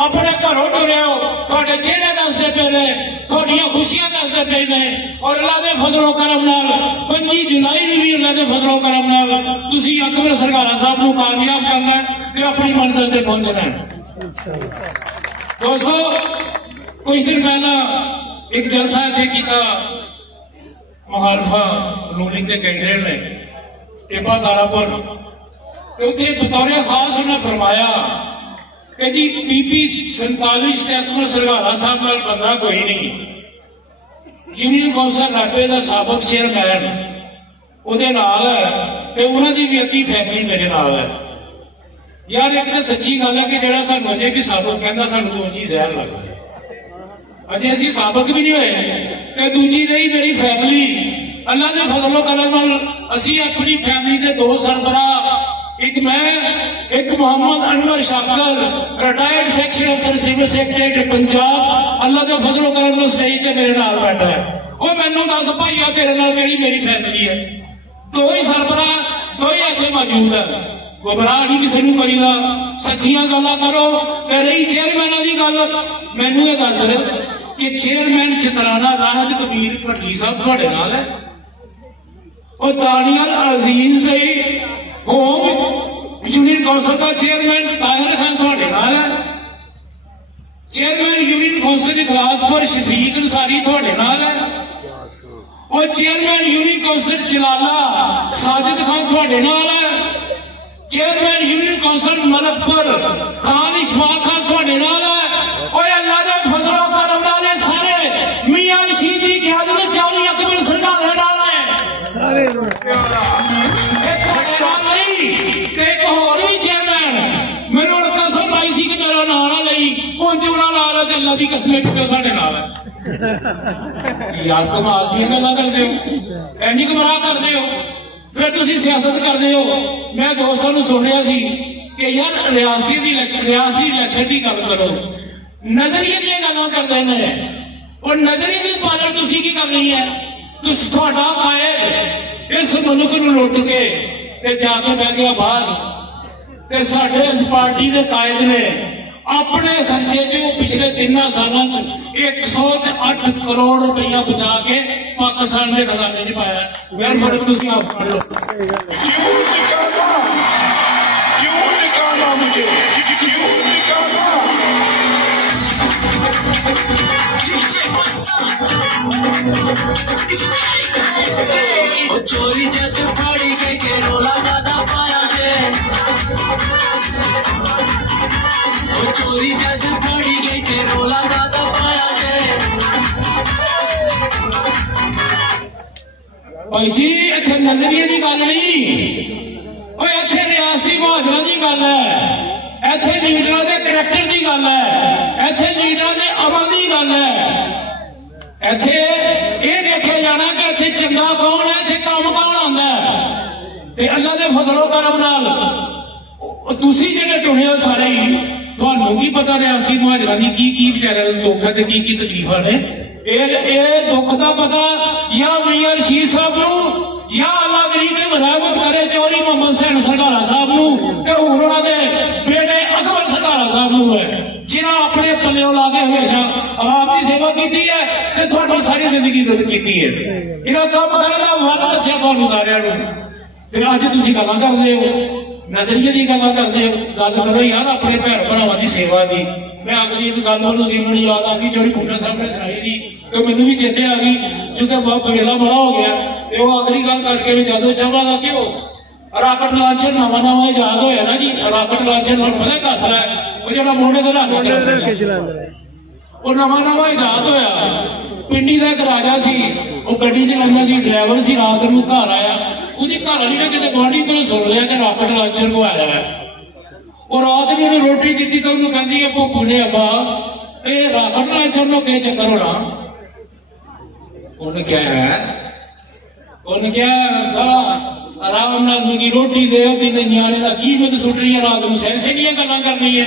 अपने घरों टुरे हो, थोड़े चेहरे दसदे पे ने, थोड़ियां खुशियां दसदे अफसर गए ने और अल्लाह के फजलो करम नाल 25 जुलाई ਨੂੰ भी अल्लाह के फजलो करम नाल तुसी अकबर सरगारा साहब ਨੂੰ कामयाब करना है अपनी मंजिल ਤੇ पहुंचना है। दोस्तों कुछ दिन पहला एक जलसा इत्थे कीता मुखालफा रूलिंग के कैंडिडेट ने टिब्बा तारापुर बतौर खास उन्हें फरमाया कि जी बीबी 47 अकबर सरगारा साहब नाल बंदा कोई नहीं, यूनियन कौंसल नाटे का साबक चेयरमैन उहदे नाल है ते उन्हां दी भी अद्धी फैमिली मेरे नाल है। यार एक तो सच्ची गल है कि जिहड़ा सानूं अजे भी साबक कहंदा सानूं दूजी जहर लग गई, अजे असीं साबक भी नहीं होए ते दूजी रही मेरी फैमिली। अल्लाह के फजलो करम नाल असीं अपनी फैमिली के 2 सरबराह, एक मैं एक मोहम्मद अनवर शाकर रिटायर्ड सेक्शन अफसर सिविल सेक्रेटरी पंजाब, अल्लाह के फजलो करम नाल स्टेज ते मेरे नाल बैठा है। वो मैनू दस भाईया तेरे नाल केड़ी मेरी फैमिली है? 2 ही सरबराह 2 ही इत्थे मौजूद है। घबराह नहीं किसी नूं करीदा, सच्चियां गल्लां करो। रही चेयरमैन की गल, मैनू ये दस कि चेयरमैन चितराना राहत कबीर भट्टली साहब तुहाडे नाल है, और दानियाल अजीज दे होम यूनियन कौंसल का चेयरमैन ताहिर खान तुहाडे नाल है, chairman union council Ikhlaspur Shafiq Ansari तुहाडे नाल है, और chairman union council Jalala Sajid Khan तुहाडे नाल है, chairman union council Malakpur Khan Ishfaq Khan तुहाडे नाल है। और अल्लाह दे फजलो करम नाल सारे मियां रशीद दी क़यादत 40 अकबर सरकार नाल है सारे एक होर भी चेयरमैन मैनू कसम पाई सी कि मेरा नाम ना लई, उंज उन्हां नाल है ते अल्लाह दी कसम पिछो साडे नाल है। यार कमाल दी गल्लां करदे हो, इंज गुमराह करदे हो, फिर तुसी सियासत करदे हो। मैं दोस्तां नूं सुनिया सी कि यार रियासी इलैक्शन की गल करो, नजरिए दी गल्लां करदे ने, और नजरिए दी पालन तुसी की करनी है? तुसी तुहाडा कायद इस मुल्क नूं लुट के ते जाके बह गया बाहर, ते साडे इस पार्टी के कायद ने अपने खर्चे चो पिछले 3 सालों 108 करोड़ रुपया बचा के पाकिस्तान के खजाने च पाया। यार फर्क तुसी आप पढ़ लो। क्यों निकाला मुझे, क्यों निकाला? चोरी जज फाड़ी के रोला ज्यादा पाया जे, चोरी जज फाड़ी के रोला ज्यादा पाया जे। भाई जी इत्थे नजरिए की गल नहीं, इत्थे रियासी मुहाजरा की गल है, इत्थे लीडर के करैक्टर की गल है, इत्थे लीडर के अमल की गल है। इत्थे ये देखे जाना कि इत्थे चंगा कौन है, इत्थे काम कौन आंदा है। ते अल्लाह के फजलो करम नाल तुसी जिहड़े टुणे हो सारे ही, तुहानूं की पता रियासी मुहाजरा की बेचारे दुख है ते की तकलीफां ने। ये दुख का पता या मियां रशीद साहब नूं, या अल्लाह गरीब ते रहमत करे चौधरी मोहम्मद हुसैन सरगारा साहब नूं, ते हुण उन्हां दे बेटे अकबर सरगारा साहब नूं है, जिन्हां अपने पल्ले ला के हमेशा आवाम की सेवा की है ते तुहाडी सारी जिंदगी इज्जत की है। इन्हां काम करन दा वक्त दस्सिया तुहानूं सारिआं नूं, ते अज तुसीं गल्लां करदे हो, नजरिए की गल्लां करदे हो। गल करो यार अपने भैन भरावां की सेवा की। मैं आखिरी एक गल मैनूं सीमण याद आ गई जो बूटा साहब ने सुनाई सी, तो मैनूं भी चेते आ गई क्योंकि बड़ेला बड़ा हो गया। तो आखिरी गल करके मैं ज्यादा चाहांगा कि राकेट लॉन्चर नवा ईजाद होया ना जी, राकेट लॉन्चर तुहानूं पता कसला है, वो जो मोढ़े ते रख के चलांदे, वो नवा ईजाद होया। पिंडी का एक राजा सी, वो गड्डी चलांदा सी, ड्राइवर सी, रात नूं घर आया, उसकी घरवाली ने किते गुआढ़ी कोलों सुन लिया कि राकेट लॉन्चर को आया है, और रात ने उन्हें रोटी दी तो उन्होंने कहती है भुख ने अब्बा ये राकेट लॉन्चर नो क्या चक्कर होना? उन्हें क्या है, उन्हें क्या आराम नाल मेरी रोटी दे, तीन न्याणे का की मत सुट रही है, रात में सैंसे दी गल्लां करनी है।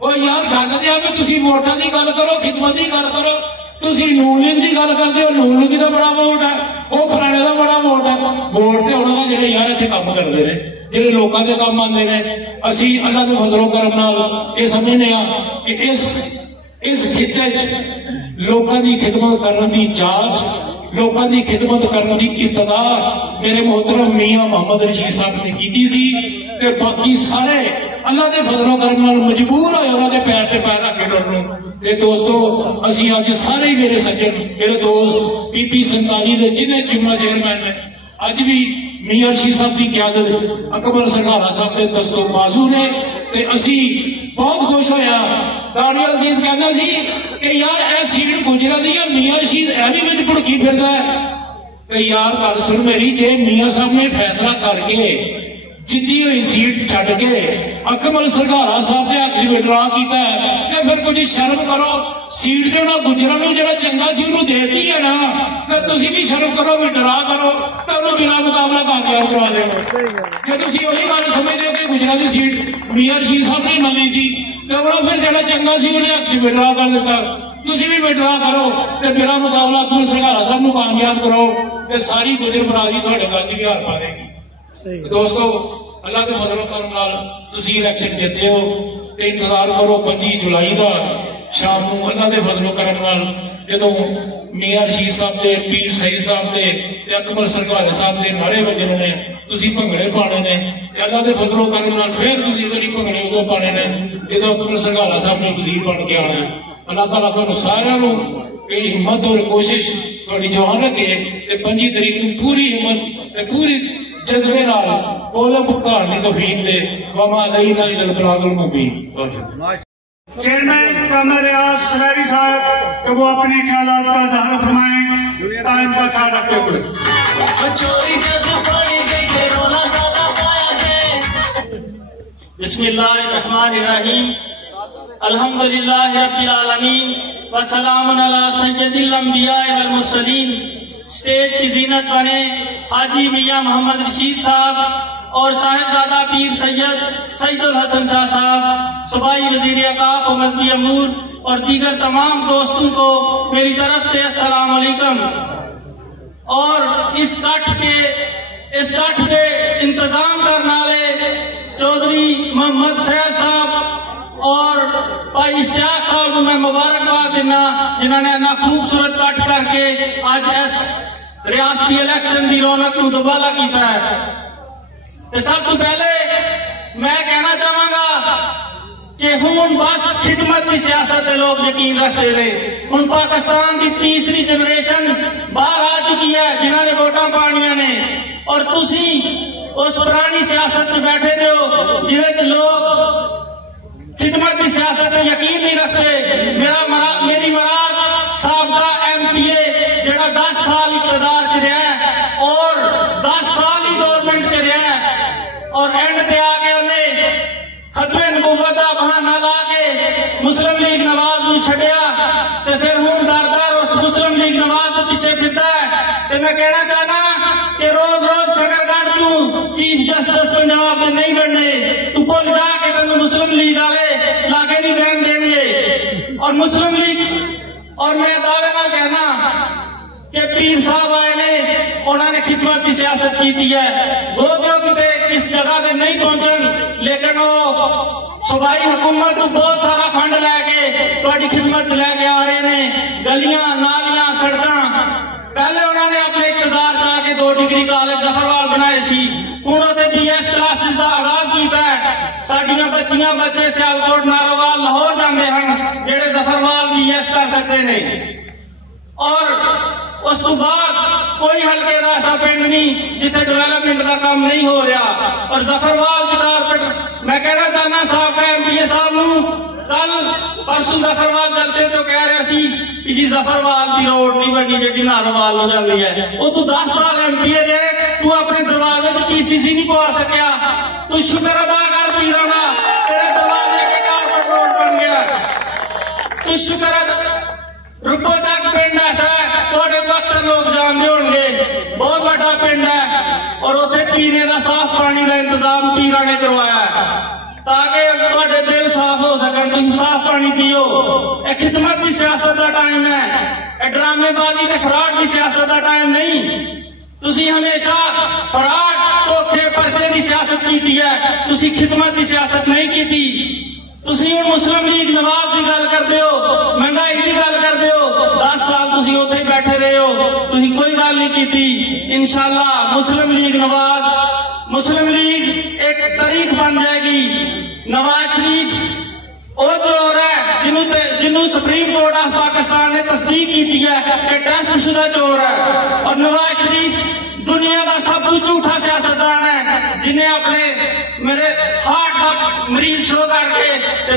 और यार गल दिया भी तुसी वोटां की गल करो, खिदमत की गल करो, तुसी नून लीग की गल करते हो, नून लीग का बड़ा वोट है, वो फलाने का बड़ा वोट है। वोट तो उन्होंने जिहड़े यार इत्थे काम करते हैं, जिहड़े लोकां दे काम आंदे ने। असीं अल्लाह दे फजलो करम नाल ये समझने कि इस खित्ते च लोगों की खिदमत करने की जांच, लोगों की खिदमत करने की इब्तदा मेरे मोहतरम मियां मोहम्मद रशीद साहब ने की सी। ते बाकी सारे अल्लाह के फजलों करम नाल मजबूर होए उन्होंने पैर ते पैर रख के टुरन। ते दोस्तों असी अज सारे ही मेरे सज्जन मेरे दोस्त PP 47 के जिन्हें जुम्मा चेयरमैन ने अज भी मियां रशीद साहब की क्यादत अकबर सरकारा साहब के दस्तों बाजू ने। ते असी बहुत खुश होया। दानियल अजीज कहना जी कि यार ए सीट गुजरा दी है, मियां रशीद ए भी विच भुड़की फिरदा है। ते यार गल सुन मेरी, जे मियां साहब ने फैसला करके जिद्दी हुई सीट छड़ के अकबर सरकारा साहब के हक विड्रा किया है, फिर कुछ शर्म करो। सीट जो ना गुजरा जो चंगा सी उन्होंने देती है ना, तो तुसी भी शर्म करो, विड्रा करो तो उन्होंने बिना मुकाबला कामयाब करा दो। जो तुसी वही गल समझते हो कि गुजरा की सीट मियां रशीद साहब ने नवी सी, तो फिर जो चंगा सी उन्हें हक विड्रा कर दिता। तुसी भी विड्रा करो तो बिना मुकाबला अकबर सरकारा साहब को कामयाब करो, तो सारी गुजर बरादरी थोड़े गल च भी हार पा देगी। दोस्तों अल्लाह के फजलों करम नाल तुसी इलेक्शन जीते हो, तो इंतजार करो 25 जुलाई का शाम को अल्लाह के फजलों करम नाल जदों मियां रशीद साहब के, पीर सईद साहब के, अकबर सरकारा साहब के नारे वजने ने, तुसी भंगड़े पाने ने। अल्लाह के फजलों करम नाल फिर तुसी भंगड़े उदों पाने ने जो अकबर सरकारा साहब ने वजीर बन के आना है। अल्लाह ताला तुहानू सारिआं नू हिम्मत और कोशिश थोड़ी जवान रखे। 25 तरीक को पूरी हिम्मत पूरी जज्बे नाल बोले भुगतान की तौफीक दे। वमा अलैना इल्लल बलागुल मुबीन। चेयरमैन कमर रियाज सलैरी साहब कि वो अपने ख्यालात का इज़हार फरमाएं, टाइम का ख्याल रखते हुए। बिस्मिल्लाहिर्रहमानिर्रहीम, अल्हम्दुलिल्लाहि रब्बिल आलमीन व सलामुन अला सय्यदिल अंबिया वल मुरसलीन। स्टेज की जीनत बने हाजी मियां मोहम्मद रशीद साहब और साहिबजादा पीर सैयद सईदुल हसन शाह साहब, सूबाई वजीर औकाफ और मजहबी अमूर और दीगर तमाम दोस्तों को मेरी तरफ से अस्सलाम वालेकुम। और इस कट के इंतजाम करने वाले चौधरी मोहम्मद फैज साहब और भाई इश्तियाक साहब को मैं मुबारकबाद देना, जिन्होंने ना खूबसूरत कट करके आज इस रियासती इलेक्शन की रौनक को दुबाला किया है। तो सब तो पहले मैं कहना चाहूंगा कि हुण बस खिदमत की सियासत है, लोग यकीन रखते रहे। हुण पाकिस्तान की तीसरी जनरेशन बाहर आ चुकी है जिन्होंने वोटा पानिया ने, और तुसी उस पुरानी सियासत च बैठे हो जिन्हें लोग खिदमत की सियासत में यकीन नहीं रखते। मेरी मराद साबका MPA जरा 10 साल इकतदार च रहा और 10 साल ही गवर्नमेंट च रहा, और एंड पे आके उन्हें खतमे नबूवत का बहाना ला के मुस्लिम लीग नवाज को छड़िया, तो फिर हूं डरदार उस मुस्लिम लीग नवाज के पीछे फिरता है। तो मैं कहना चाहना कि रोज रोज शकरगढ़ तू चीफ जस्टिस पंजाब में नहीं बनने, तू भुल जा के तेन मुस्लिम लीग वाले लागे नहीं रहन देंगे। और मुस्लिम लीग और मैं दावे ना कहना कि पीर साहब आए ने, उन्होंने खिदमत की सियासत की है। वो जो किते इस जगह पे नहीं पहुंचन, लेकिन वो सूबाई हुकूमत को बहुत सारा फंड लैके थोड़ी खिदमत लैके आ रहे हैं। गलियां नालियां सड़क पहले उन्होंने अपने इकतदार जाके 2 डिग्री कॉलेज जफरवाल बनाए सी, हूं BS क्लासेस का आगाज किया है। साडियां बच्चियां बच्चे सियालकोट नारोवाल लाहौर जाते हैं जेडे जफरवाल BS कर सकते हैं। और उस तो बाद कोई हल्के का ऐसा पिंड नहीं जिथे डेवलपमेंट का काम नहीं हो रहा। और जफरवाल कारपेट मैं कहना चाहना साहब का MPA साहब कल परसों जफरवाल जलसे तो कह रहा सी कि जी जफरवाल की रोड नहीं बनी जी नारोवाल हो जाती है। वो तू 10 साल MPA रहे, तू अपने दरवाजे से PCC नहीं पहुंच सकिया। तू शुक्र अदा कर पीराना, तेरे दरवाजे के कारपेट रोड बन गया। तू शुक्र अदा। रुपो तक पिंड ऐसा है थोड़े तो अक्सर लोग जानते होंगे, बहुत बड़ा पिंड है और उसे पीने का साफ पानी का इंतजाम पीरा ने करवाया है ताकि थोड़े दिल साफ हो सकन, तुम साफ पानी पियो। एक खिदमत की सियासत का टाइम है, ड्रामेबाजी के फ्रॉड की सियासत का टाइम नहीं। तुसी हमेशा फ्रॉड धोखे परचे की सियासत की है, तुसी खिदमत की सियासत नहीं की। ਤੁਸੀਂ ਹੁਣ ਮੁਸਲਿਮ ਲੀਗ ਨਵਾਜ਼ ਦੀ ਗੱਲ ਕਰਦੇ ਹੋ, ਮਹਿੰਗਾਈ ਦੀ ਗੱਲ ਕਰਦੇ ਹੋ, 10 ਸਾਲ ਤੁਸੀਂ ਉੱਥੇ ਹੀ ਬੈਠੇ ਰਹੇ ਹੋ, ਤੁਸੀਂ ਕੋਈ ਗੱਲ ਨਹੀਂ ਕੀਤੀ। इंशाअल्लाह मुस्लिम लीग नवाज, मुस्लिम लीग एक तारीख बन जाएगी। नवाज शरीफ वो चोर है जिन्हों सुप्रीम कोर्ट ऑफ पाकिस्तान ने तस्दीक की है कि टेस्ट शुदा चोर है, और नवाज शरीफ दुनिया का सब तो झूठा सियासतदान है जिन्हें अपने मेरे हार्ट का मरीज शो करके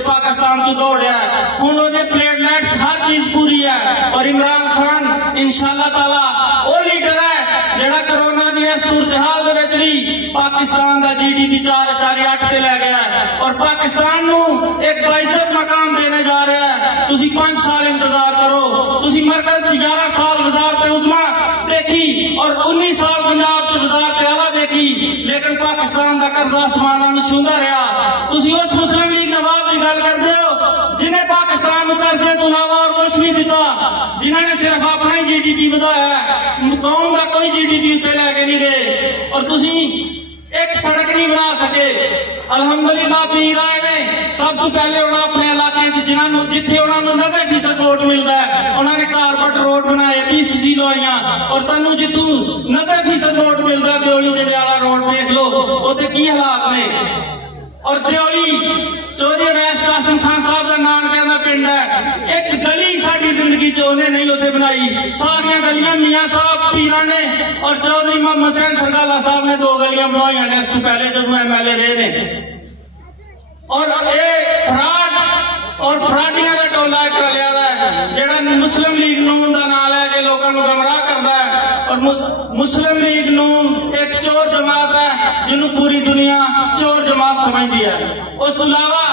पाकिस्तान चो दौड़िया। हुण ओहदे प्लेटलेट्स हर चीज पूरी है, और इमरान खान इंशाअल्लाह ताला वो लीडर है जेड़ा कोरोना की सूरत हाल भी पाकिस्तान का GDP 4.8 से लै गया है, और पाकिस्तान नू एक बाइज्जत मकाम देने जा रहा है। तुसी 5 साल इंतजार करो। तुसी मरकज 11 साल वजारत उज़्मा देखी और 19 साल पंजाब च वजारत आला देखी, लेकिन पाकिस्तान का कर्जा आसमाना नू छूंदा रहा। तुसी उस मुस्लिम लीग नवाज की गल करते हो जिन्हें पाकिस्तान को कर्जे तो इलावा और कुछ नहीं दिता, जिन्होंने सिर्फ अपना ही GDP बढ़ाया, कौम का कोई GDP उत्ते लैके नहीं गए, और तुसी एक सड़क नहीं बना सके। अलहमदुलिल्लाह पीर आए ने सब तो पहले उन्होंने अपने इलाके जिन्होंने जिथे उन्होंने 90% वोट मिलता है उन्होंने कारपेट रोड बनाए, PCC लवाइया, और तेन जिथू 90% वोट मिलता है दियोली जड़ियाला रोड देख लो उसे की हालात ने। और दियोली चौधरी अवैस कासिम खान साहब का नानकिया का पिंड है, एक गली साडी जिंदगी च उन्हें नहीं उसे बनाई, सारिया गलियां मियां साहब पीरा ने और चौधरी मोहम्मद हुसैन सरगाला साहब ने 2 गलियां बनवाई ने इस तो पहले जब MLA रहे ने। और ये फ्रॉड और फ्रॉडियां का टोला एक रलिया है जेड़ा मुस्लिम लीग नून का नाम लैके लोगों को गमराह करता है, और मुस्लिम लीग नून एक चोर जमात है जिन्हों पूरी दुनिया चोर जमात समझती है। उस तो इलावा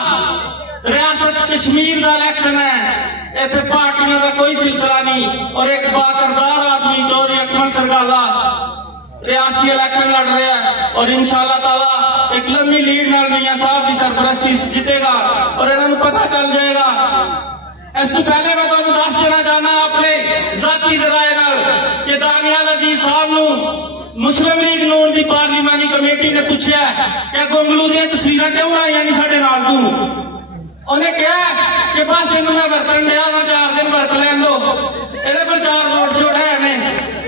रियासत कश्मीर का इलेक्शन है, इतने पार्टियों का कोई सिलसिला नहीं, और एक बाकरदार आदमी चौधरी अकमल सरगाला रियासती इलेक्शन लड़ रहा है, और इंशाअल्लाह ताला एक लंबी लीड नाल मियां साहब की सरपरस्ती जीतेगा, और इन्होंने पता चल जाएगा। इस तो पहले मैं तुहानू दस देना चाहना अपने जाती जराए नाल कि दानियाल अजीज साहब नू मुस्लिम लीग नून की पार्लीमानी कमेटी ने पूछा कि गोंगलू दी तस्वीर क्यों लाइया नहीं साडे नाल तू, उन्हें कहा कि बस इन्हू मैं बरतन दिया 4 दिन बरत लैन दो, ये को 4 वोट छोड़ है ने,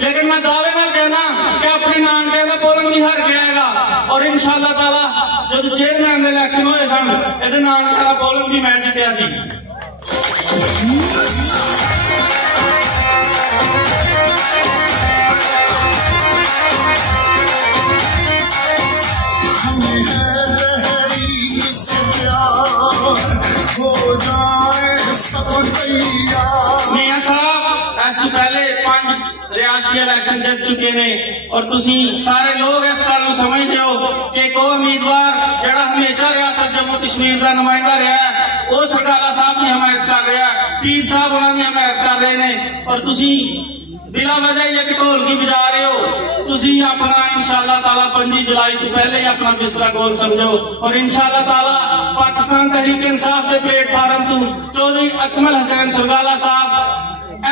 लेकिन मैं दावे नाल कहना कि अपनी नानकिया का पोलिंग भी हार के आएगा, और इंशाअल्लाह ताला जब चेयरमैन के इलेक्शन होए सन ये नानकिया का पोलिंग भी मैं जीतिया सी। मियां साहब इस तो पहले 5 रियासती इलेक्शन जीत चुके ने, और तुसी सारे लोग इस गल को समझते हो कि एक उम्मीदवार जड़ा हमेशा रियासत जम्मू कश्मीर का नुमाइंदा रहा है वो सरगाला साहब की हमायत कर रहा है, पीर साहब उन्होंने हमायत कर रहे हैं, और तुसी बिला वजह एक ढोलकी बजा रहे हो। तुसी अपना इंशाअल्लाह ताला 25 जुलाई तो पहले ही अपना बिस्तरा गोल समझो, और इंशाअल्लाह ताला पाकिस्तान तहरीक इंसाफ के प्लेटफार्म तू चौधरी अकमल हुसैन सरगाला साहब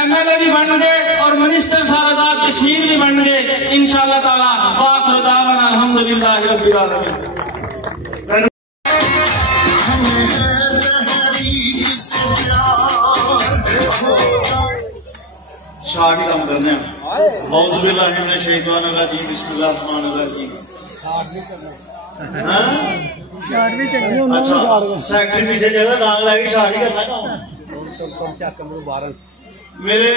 MLA भी बन गए और मिनिस्टर फराजात कश्मीर भी बन गए इंशाअल्लाह ताला। वाखिर दावाना अल्हम्दुलिल्लाहि रब्बिल आलमीन। शाह के काम करने मौज़ुबिल्लाहि मिनश शैतानिर रजीम बिस्मिल्लाहिर रहीम। अच्छा सेक्रेटरी पीछे जगह नाम लगे शाह ही करना काम। मेरे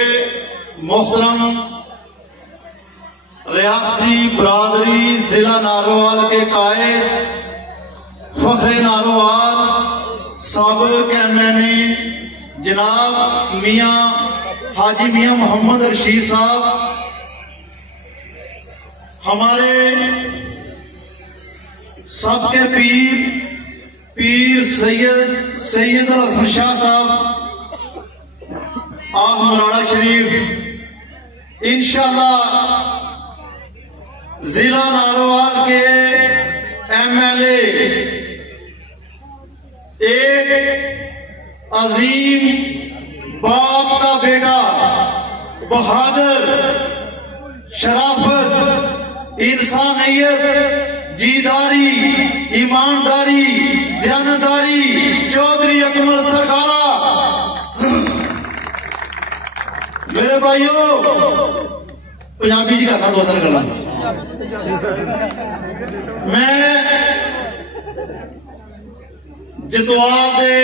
मोहतरम रियासती बरादरी जिला नारोवाल के कायद फखरे नारोवाल साबिक MNA जनाब मियां हाजी मियां मोहम्मद रशीद साहब, हमारे सबके पीर सैयद हसन शाह साहब आप मुरादा शरीफ, इंशाअल्लाह जिला नारोवाल के MLA एक अजीम बाप का बेटा, बहादुर, शराफत, इंसानियत, जीदारी, ईमानदारी, दयानदारी, चौधरी अकमल सरकारा। मेरे भाइयों पंजाबी जी करना 2-3 गल्लां। मैं जतवाल दे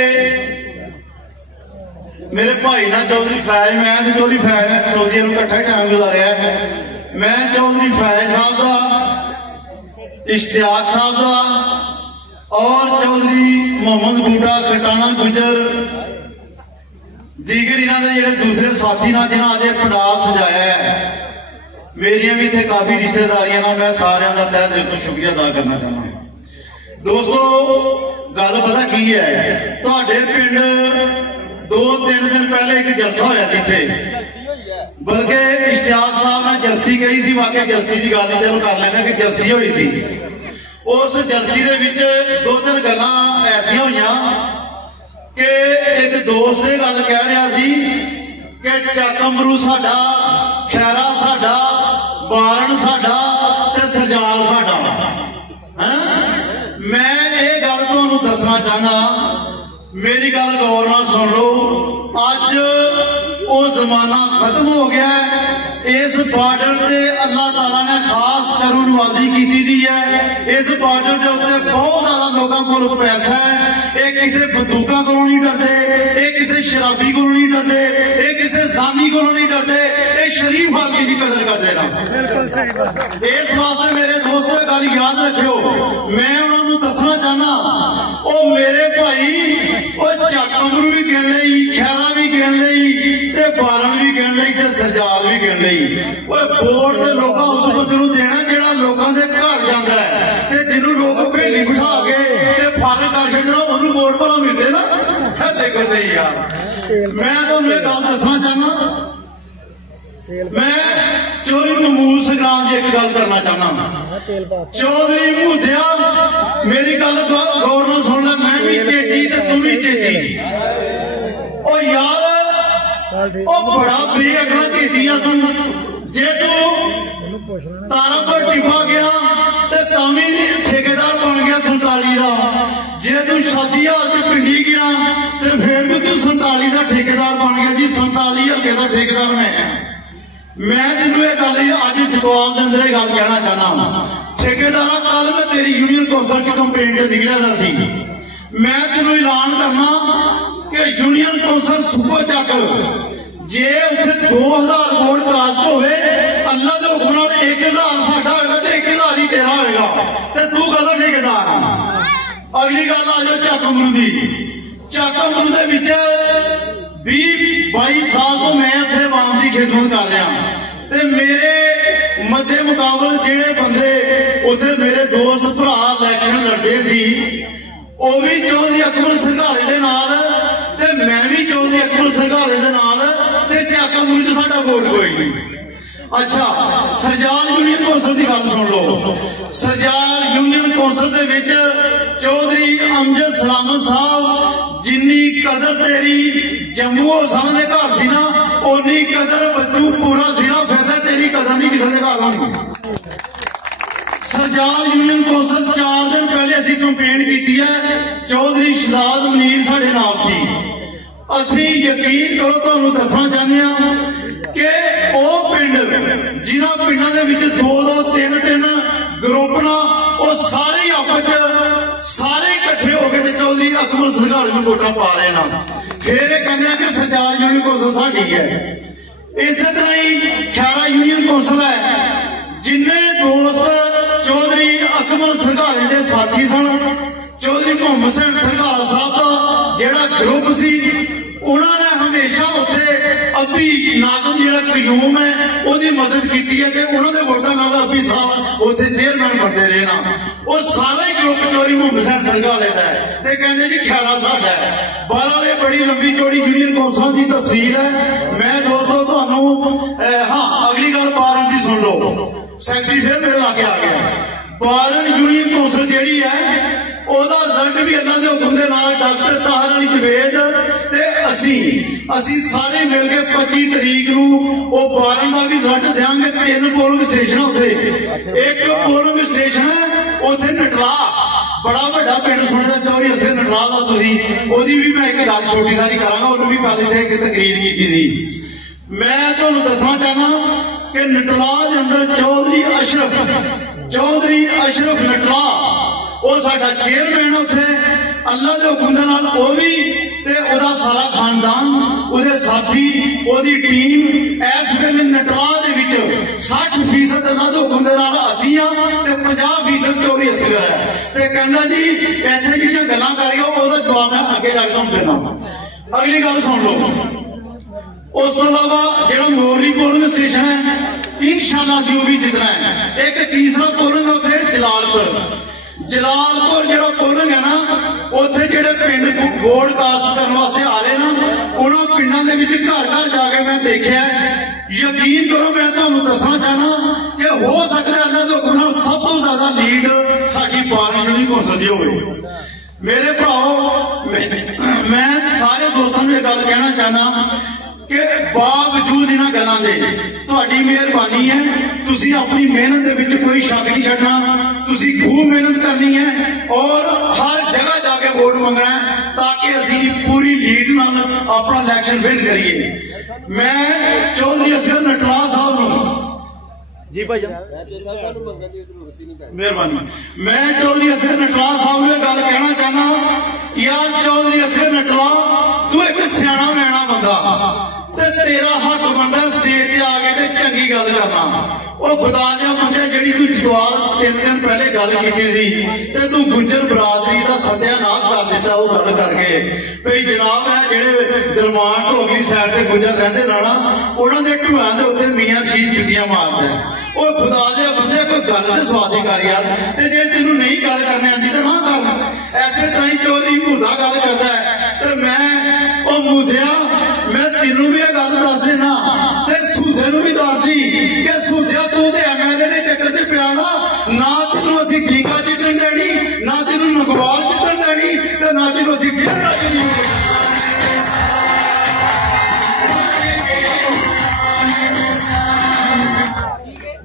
मेरे भाई ना चौधरी फैज, मैं चौधरी फैज सऊदी अरब इकट्ठा ही टाइम गुजारिया। मैं चौधरी फैज साहब का, इश्तियाक साहब का और चौधरी मोहम्मद बूटा खटाना गुजर दीगर इन्हों के जो दूसरे साथी ना जिन्हें अज पंडाल सजाया है, मेरिया भी इतने काफी रिश्तेदारियां ना, मैं सारिया का तहे दिल तो शुक्रिया अदा करना चाहना। दोस्तों गल पता की है, तुहाडे पिंड 2-3 दिन पहले एक जलसा होया सी इत्थे, बल्कि इश्तियाक साहब ने जर्सी कही सी, वाकई जर्सी की गल चलो कर लेना कि जर्सी हुई सी। उस जर्सी दे विच 2-3 गल्लां ऐसियां होईयां कि एक दोस्त ये गल कह रहा सी कि चकमरू साडा, खैरा साडा, बारण साडा ते सरजाल साडा। मैं ये गल तुहानू दसना चाहना, मेरी गल गौर नाल सुन लो। अज वो जमाना खत्म हो गया है। इस बॉर्डर से अल्लाह ताला ने खास करूनवाजी की दी है। इस बॉर्डर के उत्ते बहुत ज्यादा लोगों को पैसा है। ये किसी बंदूकों को नहीं डरते, ये किसी शराबी को नहीं डरते, ये किसी जानी को नहीं डरते, ये शरीफ आदमी की कदर करते ना। इस वास्ते मेरे दोस्तों गल याद रखियो, मैं उन्होंने दसना चाहना, वो मेरे भाई वो चकमरू भी गिन लई, खैरा भी गिन लई, बारण भी गिन लई, सरजाल भी गिन लई। वोट तो लोग उस बंदे नूं देना जिहड़ा लोगों के घर जाता है, जिन्होंने लोग भेली बिठा के फल कर छड्डना, उन्होंने वोट भला मिलते ना। देखो तो यार, मैं तुहानूं इह गल दसना चाहना, मैं चौधरी महमूद संग्राम जी एक गल करना चाहना। चौधरी मूधिया मेरी गल गौर नाल सुन ले, मैं भी तेजी ते तू भी तेजी। ओ यार ओ बड़ा बेअकला तेजिया तू, जे तू तारा पर टिपा गया ते तामी ठेकेदार बन गया 47 का। जे तू शादी हाल च पिंडी गया ते फिर भी तू 47 का ठेकेदार बन गया जी। 47 हल्के का ठेकेदार मैं तेनों यह गल अज जवाब के अंदर गल कहना चाहना। ठेकेदार कल मैं तेरी यूनियन कौंसल च कंपेन च निकलिया सी। मैं तेनों ऐलान करना कि यूनियन कौंसल सूबे तक जे उत्थे 2000 वोट कास्ट होवे, अल्लाह के हुक्म नाल 1000 साडा होगा तो 1000 ही तेरा होगा, ते तू कहदा ठेकेदार। अगली गल आ जाओ चकमरू दी। चकमरू दे विच 20-22 साल तो मैं उत्थे आवाम की खिदमत कर रहा, ते मेरे मध्य मुकाबले जेड़े बंदे उत्थे मेरे दोस्त भरा इलैक्शन लड़े सी, वो भी चौधरी अकमल संघारे दे नाल, ते मैं भी चौधरी अकमल संघारे दे नाल, ते चकमरू च साडा वोट कोई नहीं। अच्छा, सरजाल यूनियन कौंसल की गल सुन लो। सरजाल यूनियन कौंसल दे विच चौधरी अमजद सलामत साहब, जिन्नी कदर तेरी जम्मू हसन के घर सी ना, उन्नी कदर बच्चू पूरा जिला फिरदा, तेरी कदर नहीं किसी के घर होनी। सरजाल यूनियन कौंसल 4 दिन पहले असी कंपेन की है, चौधरी शहजाद मुनीर साडे नाल सी। असी यकीन करो तुहानूं दसना चाहते हैं कि वो पिंड जिन्हां पिंडां दे विच 2-2, 3-3 ग्रुप ना, वो सारे आपस सारे इकट्ठे हो गए चौधरी अकमल संघारे नूं वोटां पा रहे ना। फिर कहते हैं कि सरजाल यूनियन कौंसल साडी है। इस तरह ही खैरा यूनियन कौंसल है। जिन्ने दोस्त चौधरी अकमल संघारे के साथी सन, चौधरी मोहम्मद हुसैन संघारा साहब का जिहड़ा ग्रुप सी, उन्होंने हमेशा उत्थे अभी नाजम जिहड़ा कयूम है उसकी मदद की है, ते उन्होंने वोटां नाल अभी साहब उत्थे चेयरमैन बनते रहे ना। वो सारा ही ग्रुप चौधरी मोहम्मद हुसैन संघारे का है, ते कहंदे जी खैरा साडा है। बहरहाल ये बड़ी लंबी चौड़ी यूनियन कौंसल की तफसील है। मैं दोस्तों तुहानूं हाँ अगली गल बारण की सुन लो। सैकटरी फिर मेरे लागे आ गया। बारण यूनियन कौंसल जिहड़ी है, ओहदा रिजल्ट भी अल्लाह के हुक्म दे नाल डॉक्टर ताहर अली जवेद ते असी सारे मिल के 25 तरीक नूं वो बारण का भी रिजल्ट देंगे। 3 पोलिंग स्टेशन उत्थे, एक पोलिंग स्टेशन है उत्थे बड़ा पिंड सुने चौधरी असीर नटराज का तुम ओदी भी मैं एक गल छोटी सारी करांगा उन्होंने भी कल इत्थे एक तकरीर की थी। मैं तुहानूं दसना चाहना कि नटराज अंदर चौधरी अशरफ नटरा वो साडा चेयरमैन उत्थे अल्लाह के हुक्म दे नाल वो भी ते ओदा सारा खानदान ओदे साथी ओदी टीम इस वेले नटराज दे विच 60% अल्लाह के हुक्म दे नाल असीं हां ते 50% चौधरी असगर है ते कहंदा जी इत्थे जिहड़ियां गल्लां कर रहे हो ओदा जवाब मैं अगे जाके तुहानूं देना। अगली गल सुन लो। उस तो अलावा जो मोरली पोलिंग स्टेशन है इंशाअल्लाह असीं भी जितना है। एक तीसरा पोलिंग उत्थे जलालपुर जो पोलिंग है ना उत्थे जेडे पिंड वोट कास्ट करने वास्ते आ रहे ना उन्होंने पिंडों के घर घर जाके मैं देखा यकीन करो मैं तुहानूं दसना चाहना कि हो सकता है अल्लाह दे हुक्म नाल सब तो ज्यादा लीड साडी पार्टी नूं ही हो सकदी होवे। मेरे भराओ मैं सारे दोस्तों को गल कहना चाहना कि बावजूद इन्हां गल्लां दे तुहाडी मेहरबानी है तुसीं अपनी मेहनत दे विच कोई शक नहीं छड्डना तुसीं खूब मेहनत करनी है और हर जगह जाके वोट मंगना है ताकि असीं पूरी लीड नाल अपना इलेक्शन विन करिए। मैं चौधरी असगर नटराज साहब नूं जी भाई मेहरबानी मैं चौधरी असगर नटराज साहब नूं गल कहना चाहना यार चौधरी असगर नटराज तू एक सियाणा मैणा बंदा तेरा हक बनता स्टेज ते आके ते चंगी गल करना वो खुदा दिया बंदे जी तू जवाब 3 दिन पहले गल की सी ते तू गुज्जर बरादरी का सत्यानाश कर दिता वो गल करके भाई जनाब है जेडे दरमान ढोगरी साइड से गुज्जर रहते ना उन्होंने ढूआं के उत्ते मियां रशीद जुतियां मारता है वो खुदा दिया बंदे कोई गल तो स्वादी कर यार जे तेन नहीं गल करने आती तो ना कर ऐसे तरह ही चोरी मुद्दा गल करता है तो मैं मुद्दया मैं तेनों भी यह गल दस देना सूदे नूं भी दस दी कि सूदिया तू तो MLA के चक्कर च पिया ना तेनों असीं ठीका जितन देनी ना तेनों नगवाल जितन देनी ते ना तेनों असीं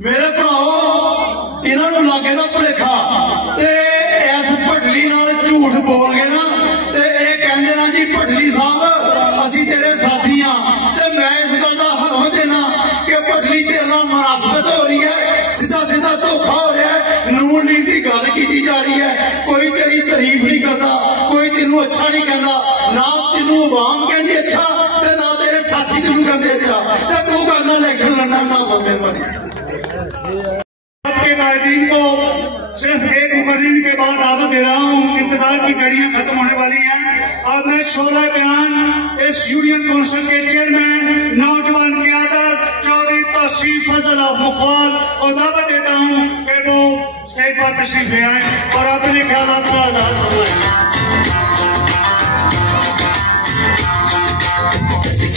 मेरे भराओ इन्हों लागे का भुलेखा इस भटली नाल झूठ बोल गए ना ते कहते ना जी भटली साहब असीं तेरे साथी हाँ मैं इस गल का हरम देना कि भटली तेरे नाल मुनाफत हो रही है सीधा सीधा धोखा हो रहा है नून लीग की गल की जा रही है कोई तेरी तारीफ नहीं करता कोई तेनों अच्छा नहीं कहता ना तेनों आवाम कहती अच्छा ते ना तेरे साथी तेनों कहते अच्छा ते तू कहना इलेक्शन लड़ना ना मेहरबानी। आपके कायदीन को सिर्फ एक मुकर्रिर के बाद दावत दे रहा हूँ इंतजार की घड़ियां खत्म होने वाली हैं। अब मैं शोला बयान इस यूनियन काउंसिल के चेयरमैन नौजवान क़यादत चौधरी तौसीफ फजल मुखवाल को दावत देता हूँ कि वो स्टेज पर तशरीफ ले आए और अपने ख्यालात को आजाद फरमाएं।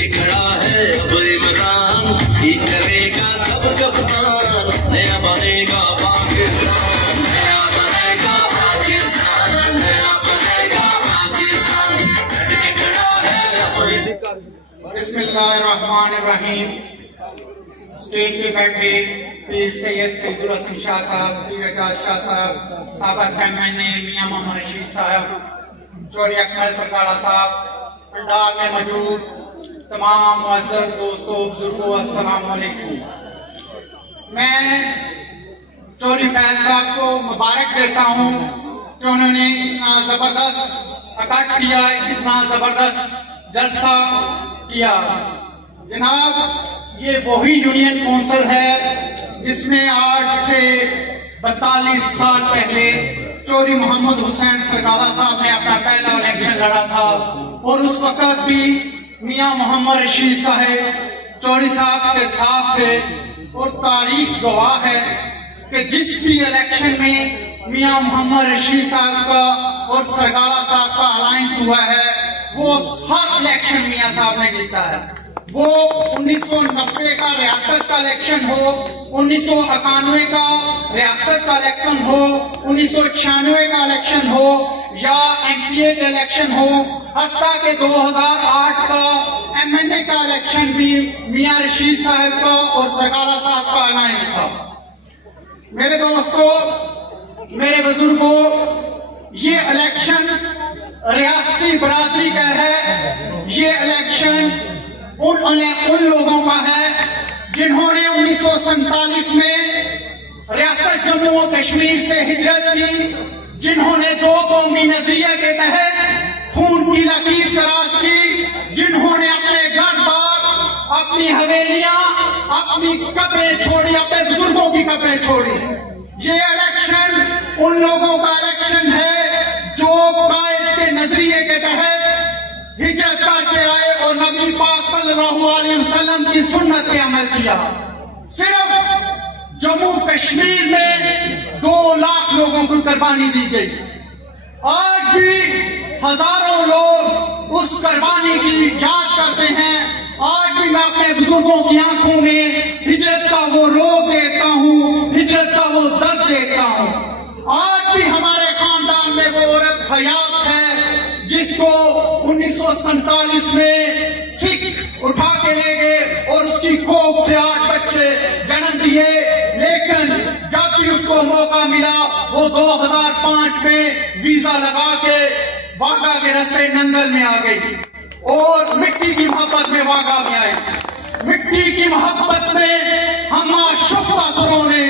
खड़ा है अब इमरान ये करेगा सब कप्तान नया बनेगा पाकिस्तान नया बनेगा पाकिस्तान नया बनेगा पाकिस्तान खड़ा है अब बिस्मिल्लाहिर्रहमानिर्रहीम। स्टेज पे बैठे पीर सैयद सैदुल हसन शाह साहब, पीर एजाज शाह साहब, साबिक MNA मियां मोहम्मद रशीद साहब, चौधरी अकमल सरकारा साहब, पंडाल में मौजूद तमाम मुअज़्ज़ज़ दोस्तों बुजुर्गों अस्सलाम वालेकुम। मैं चौधरी फैज साहब को मुबारक देता हूँ कि उन्होंने इतना जबरदस्त इकट्ठ किया, इतना जबरदस्त जलसा किया। जनाब ये वही यूनियन काउंसिल है जिसमें आज से 42 साल पहले चौधरी मोहम्मद हुसैन सरकारा साहब ने अपना पहला इलेक्शन लड़ा था और उस वक्त भी मियां मोहम्मद रशीद साहब चौधरी साहब के साथ थे और तारीख गवाह है कि जिस भी इलेक्शन में मियां मोहम्मद रशीद साहब का और सरकारा साहब का अलायंस हुआ है वो हर इलेक्शन मियां साहब ने जीता है। वो 1990 का रियासत का इलेक्शन हो, 1991 का रियासत का इलेक्शन हो, 1996 का इलेक्शन हो या MPA का इलेक्शन हो, हत्ता के 2008 का MNA का इलेक्शन भी मियां रशीद साहब का और सरकारा साहब का अलायंस था। मेरे दोस्तों, मेरे बुजुर्गों, ये इलेक्शन रियासती बरादरी का है, ये इलेक्शन उन लोगों का है जिन्होंने 1947 में रियासत जम्मू और कश्मीर से हिजरत की, जिन्होंने दो कौमी नजरिए के तहत खून की लकीर तराश की, जिन्होंने अपने घर बार, अपनी हवेलियां, अपनी कब्रें छोड़ी, अपने बुजुर्गों की कब्रें छोड़ी। ये इलेक्शन उन लोगों का इलेक्शन है जो कायद के नजरिए के तहत हिजरत करके आए और नबी पाक सल्लल्लाहु अलैहि वसल्लम की सुन्नत पे अमल किया। सिर्फ जम्मू कश्मीर में 2 लाख लोगों को कुर्बानी दी गई। आज भी हजारों लोग उस कुर्बानी की याद करते हैं। आज भी मैं अपने बुजुर्गों की आंखों में हिजरत का वो रोग देखता हूँ, हिजरत का वो दर्द देखता हूँ। आज भी हमारे खानदान में वो औरत हयात है जिसको 1947 में सिख उठा के ले गए और उसकी कोख से 8 बच्चे जन्म दिए, लेकिन जब भी उसको मौका मिला वो 2005 में वीजा लगा के वाघा के रास्ते नंगल में आ गई और मिट्टी की मोहब्बत में वाघा में आई। मिट्टी की मोहब्बत में हम शुक्रासुरों ने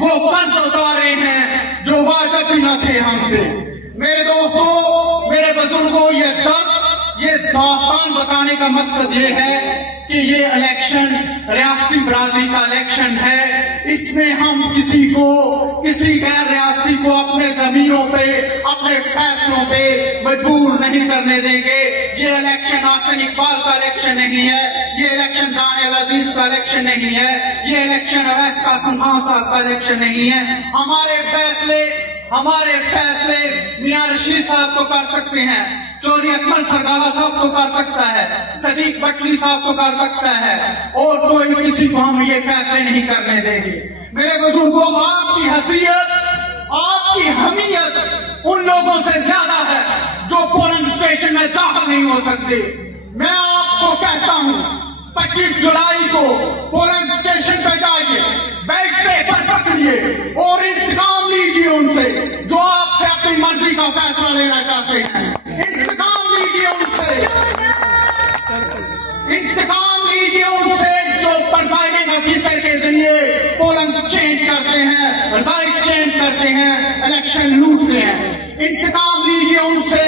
वो कर्ज उतारे हैं जो वादा भी न थे हम पे। मेरे दोस्तों, मेरे बुजुर्गों, ये दास्तान बताने का मकसद ये है कि ये इलेक्शन रियासती बरादरी का इलेक्शन है। इसमें हम किसी गैर रियासती को अपने जमीनों पे, अपने फैसलों पे मजबूर नहीं करने देंगे। ये इलेक्शन आसन इकबाल का इलेक्शन नहीं है, ये इलेक्शन दानियल अजीज का इलेक्शन नहीं है, ये इलेक्शन अवैस कासिम खान साहब का इलेक्शन नहीं है। हमारे फैसले मियां रशीद साहब तो कर सकते हैं, चौधरी अकमल सरगाला साहब तो कर सकता है, सदीक बटली साहब तो कर सकता है, और कोई किसी को हम ये फैसले नहीं करने देंगे। मेरे बुजुर्गों, आपकी हैसियत, आपकी हमीयत उन लोगों से ज्यादा है जो पोलिंग स्टेशन में दाखिल नहीं हो सकते। मैं आपको कहता हूँ 25 जुलाई को पोलिंग स्टेशन पे जाइए, बैलेट पेपर पकड़िए और इंतकाम लीजिए उनसे जो आपसे अपनी मर्जी का फैसला लेना चाहते हैं। इंतकाम लीजिए उनसे, इंतकाम लीजिए उनसे जो प्रिजाइडिंग ऑफिसर के जरिए पोलिंग चेंज करते हैं, रिजल्ट चेंज करते हैं, इलेक्शन लूटते हैं। इंतकाम लीजिए उनसे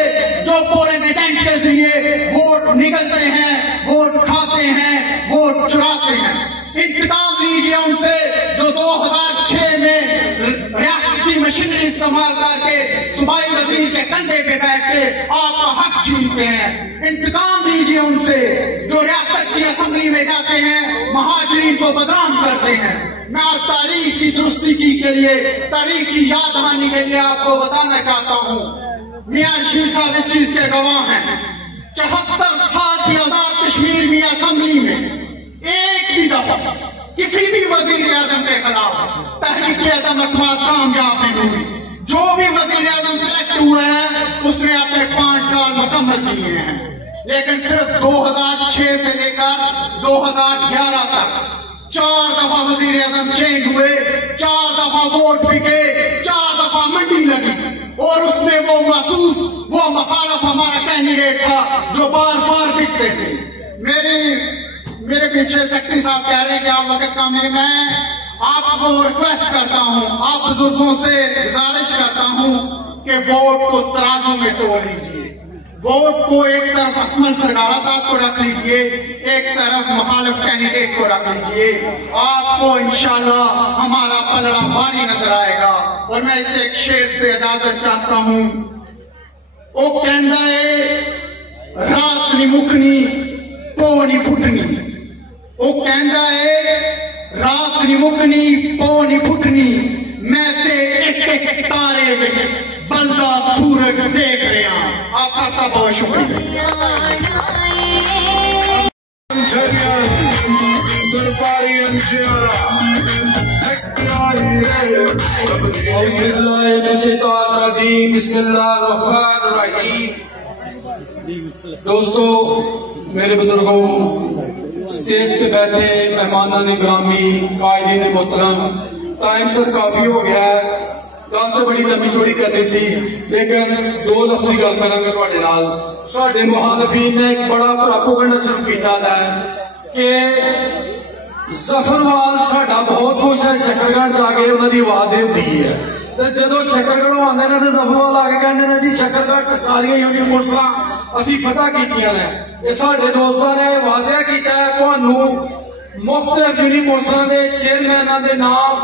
जो पोलिंग एजेंट के जरिए वोट निकलते हैं, वोट खाते हैं, वोट चुराते हैं। इंतकाम लीजिए उनसे जो 2006 में रियासती मशीनरी इस्तेमाल करके सूबाई वजीर के कंधे पे बैठ के आपका हक छीनते हैं। इंतकाम लीजिए उनसे जो रियासत की असेंबली में जाते हैं, महाजरीन को बदनाम करते हैं। मैं तारीख की दुरुस्ती के लिए, तारीख की याद दहानी के लिए आपको बताना चाहता हूँ, मियां रशीद साहब इस चीज के गवाह हैं। 74 साल की आजाद कश्मीर में असेंबली में एक भी दफा किसी भी वजीर आजम के खिलाफ तहरीक अदम अतमाद कामयाब नहीं हुई। जो भी वजीर आजम सिलेक्ट हुए हैं उसने अपने 5 साल मुकम्मल किए हैं, लेकिन सिर्फ 2006 से लेकर 2011 तक 4 दफा वजीर आजम चेंज हुए, 4 दफा वोट बिके, 4 दफा मंडी लगी और उसमें वो मुखालिफ हमारा कैंडिडेट था जो बार बार बिकते थे। मेरे पीछे सेक्रेटरी साहब कह रहे हैं कि आप वक्त का मैं आपको रिक्वेस्ट करता हूं, आप बुजुर्गों से गुजारिश करता हूं कि वोट को तराजू में तोड़ लीजिए। वोट को एक तरफ अकमल सरगाला साहब को रख लीजिए, एक तरफ मुखालिफ कैंडिडेट को रख लीजिए, आपको इंशाल्लाह हमारा पलड़ा भारी नजर आएगा। और मैं इसे एक शेर से इजाजत चाहता हूं। ओ कहंदा है रात नी मुकनी पो नी फुटनी, ओ कहंदा है रात नी मुकनी पो नी फुटनी, मैं ते एक एक तारे विच बलदा सूरज देख रहा। आप सबका बहुत शुक्रिया। दोस्तों, मेरे बुजुर्गों, स्टेज पे बैठे मेहमानान ग्रामी, कायदीन मोहतरम, टाइम सर काफी हो गया है। गल तो बड़ी लंबी चौड़ी करनी सी, लेकिन दो लफ्जी गल करांगा तुहाडे नाल। साडे मुखालफीन ने एक बड़ा प्रोपेगेंडा शुरू किया है कि जफरवाल साडा बहुत कुछ है, शकरगढ़ जाके उन्होंने आवाज होती है, तो जो शकरगढ़ आते हैं तो जफरवाल आके कहते हैं जी शकरगढ़ सारिया यूनियन कौंसलां असीं फतह कीतियां ने। साडे दोस्तां ने वाजिया किया है तुहानूं मुख्तलिफ यूनियन कौंसलां दे चेयरमैनां दे नाम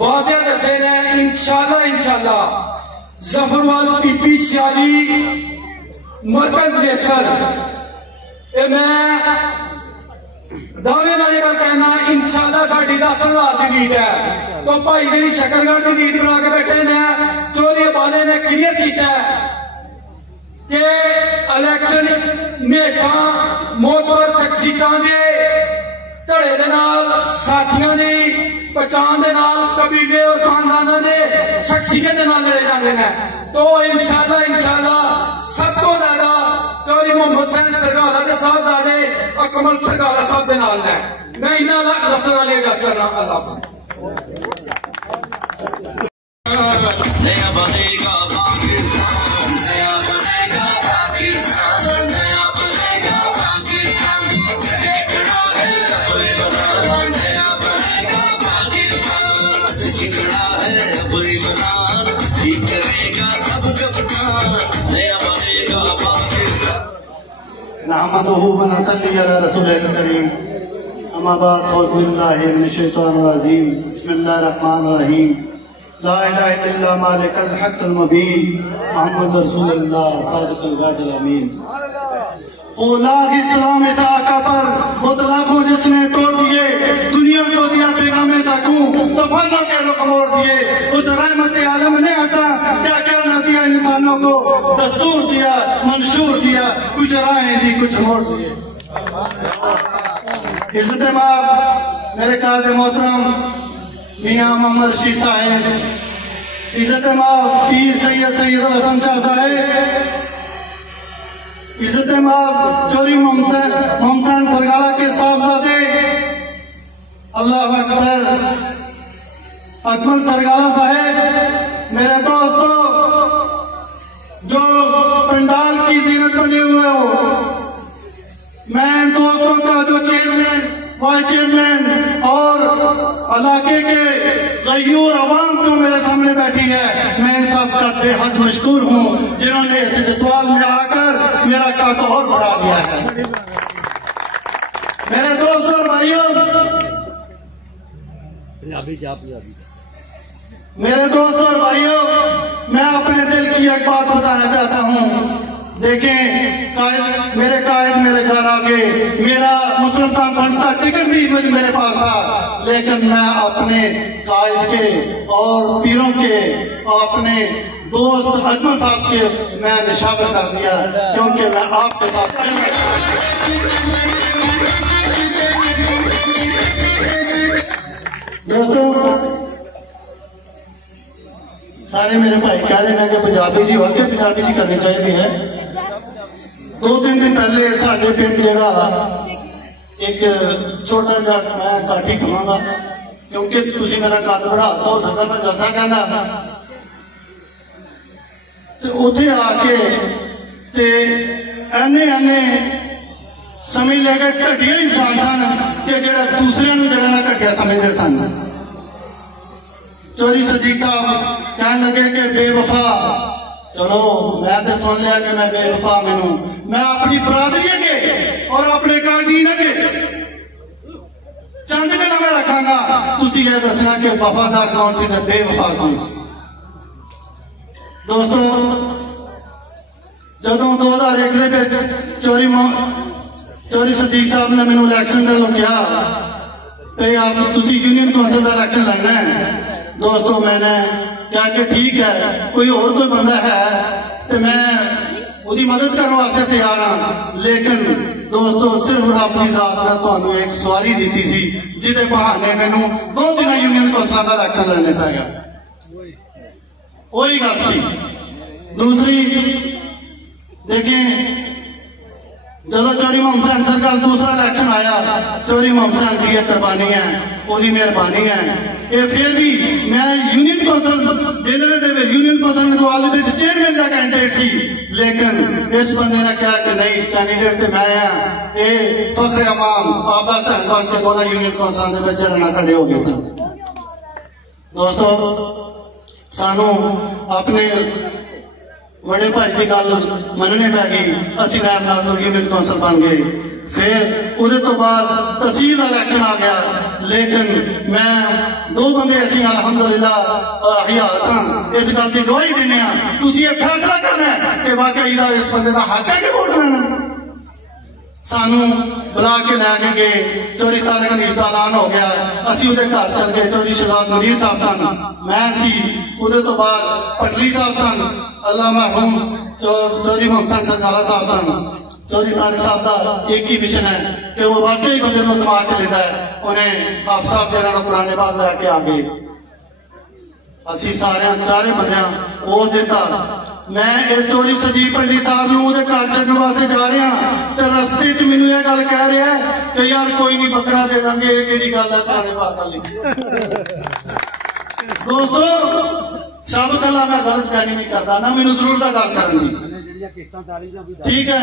वाजिया दसे ने। इंशाअल्लाह जफरवाल पीपी 46 मरकज रेसर मैं दावे नाल गल कहना इंशाअल्लाह साडी 10,000 की लीड है। तो भाई जी शकरगढ़ की लीड बना के बैठे ने, चोरी वाले ने क्लियर किया कि इलेक्शन हमेशा मोतबर शख्सियतां दे धड़े दे नाल साथियां दी पहचान दे नाल कबीले और खानदानां दे शख्सियत दे नाल लड़े जाते हैं। तो इंशाअल्लाह सब तो ज्यादा चौधरी मोहम्मद हुसैन सरगाला के साहबजादे अकमल सरगाला साहब के नाल है। मैं इन्हां लफ्ज़ां नाल गल करना। अल्लाह नया बनेगा पाकिस्तान, नया बनेगा पाकिस्तान, नया बनेगा पाकिस्तान, चिकना है अपने बनान, नया बनेगा पाकिस्तान, चिकना है अपने बनान, ठीक करेगा सब कप्तान, नया बनेगा पाकिस्तान। नहमदुहु व नसल्ली अला रसूलिल करीम, अम्मा बाद फ़ौज़ बिल्लाहि मिनश शैतानिर रजीम, बिस्मिल्लाहिर रहमानिर रहीम, ला इलाहा इल्लल्लाह मालिकल हक़्क़िल मुबीन, मुहम्मद रसूलुल्लाह सादिक़ुल वादिल अमीन। ओलाह इस्लाम इस आका पर मुतलक़ों जिसने तोड़ दिए, दुनिया को दिया पैगामे सकूं तो फना के रुख मोड़ दिए। उस रहमत आलम ने ऐसा क्या क्या न दिया, इंसानों को दस्तूर दिया, मंशूर दिया, कुछ राहें दी कुछ मोड़ दिए। इज्जत बाप मेरे कायदे मोहतरम मियां मोहम्मद रशीद साहब, इज्जत बाप पीर सैयद सैयदुल हसन शाह साहब, इज्जत बाप चौधरी मोहम्मद हुसैन सरगाला के साहबजादे, अल्लाह अकबर अकमल सरगाला साहब। मेरे दोस्तों, जो पंडाल की जीनत बने हुए हो, मैं दोस्तों का जो चेयरमैन वाइस चेयरमैन और इलाके के गयूर अवाम जो मेरे सामने बैठी है, मैं इन सब का बेहद मशकूर हूँ जिन्होंने इस जतवाल में आकर मेरा कात और बढ़ा दिया है। मेरे दोस्तों और भाइयों, मेरे दोस्तों और भाइयों, मैं अपने दिल की एक बात बताना चाहता हूँ। देखें, मेरे कायद मेरे घर आके मेरा मुस्लिम कॉन्फ्रेंस का टिकट भी मेरे पास था, लेकिन मैं अपने कायद के और पीरों के और अपने दोस्त अजमल साहब के मैं निशावर कर दिया, क्योंकि मैं आपके साथ दोस्तों सारे मेरे भाई कह रहे हैं कि पंजाबी जी वाकई पंजाबी जी करनी चाहिए है। 2-3 दिन पहले साढ़े पिंड जरा एक छोटा जा मैं काठी खावांगा, क्योंकि तुसी मेरा कद बढ़ाता हो सकता मैं जलसा कहना, तो उथे आके ते एने समझ लेके घटिया इंसान सन कि जेड़ा दूसरे जड़ा ना घटिया समझते सन। चौधरी सदीक साहब कहने लगे कि बेवफा, चलो मैं तो सुन लिया कि मैं बेवफा मैनू, मैं अपनी बरादरी के और अपने कायदीन के चंद गल मैं रखांगा, तुसी ये दसना कि वफादार कौन सी ने बेवफा कौन सी। दोस्तों, जदों 2001 चौधरी सदीक साहब ने मैनू इलेक्शन का कहा कि आप तुसी यूनियन कौंसिल का इलेक्शन लड़ना है, दोस्तों मैंने क्या कि ठीक है, कोई और कोई बंदा है तो मैं उसकी मदद करने वास्ते तैयार हाँ, लेकिन दोस्तों सिर्फ रब की जात ने तुहानू एक सवारी दी सी जिदे बहाने मैनू 2 दिन यूनियन कौंसिल का इलेक्शन लड़ने पै गया। वही गल सी। दूसरी देखें, जब चौधरी मोहम्मद हुसैन सरकार दूसरा इलेक्शन आया, चौधरी मोहम्मद हुसैन की कुर्बानी है, मेहरबानी है, ये फिर भी मैं यूनियन कौंसल डेलवे दे यूनियन कौंसल गढ़वाल दे चेयरमैन का कैंडिडेट सी, लेकिन इस बंदे ने कहा कि नहीं कैंडिडेट तो मैं हाँ, ये फखरे अमाम बाबा चंद बन के दोनों यूनियन कौंसल के जड़ना खड़े हो गए थे। दोस्तों सानू अपने बड़े भाई की गल मननी पै गई, असी नायब नाज़िर यूनियन कौंसल बन गए। फिर उहदे तो बाद तहसील इलेक्शन आ गया, लेकिन मैं दो बंदे ऐसी अलहमदुलिल्लाह हयात हाँ, इस गल की गवाही देने तुसी ये फैसला करना है कि वाकई इस बंदे का हक है कि वोट लेना। सानू बुला के लैके गए, चौरी तारगंज का ऐलान हो गया, असी उहदे घर चल गए। चौरी शहजाद नज़ीर साहब सन, मैं सी, उहदे तो बाद पटली साहब सन, अल्लाह मरहूम चौरी मोहम्मद सरकाला साहब सन। चौधरी तारिक साहब का एक ही मिशन है कि वो वाकई बंदे को दिमाग च लेता है, उन्हें आप साहब जिन्होंने पुराने बात लैके आ गए। असी सारे चारे बंद वो देता। मैं चौधरी सजीव पंडित साहब नूं उहदे घर छड्डण वास्ते जा रहा, तो रस्ते च मैनूं यह गल कह रहा है कि यार कोई नहीं बकरा दे देंगे, ये केड़ी गल है पुराने बात वाली। दोस्तों शब्द गल्लां मैं गलत फहमी नहीं करता, ना मैनूं जरूरत है गल करन दी, ठीक है।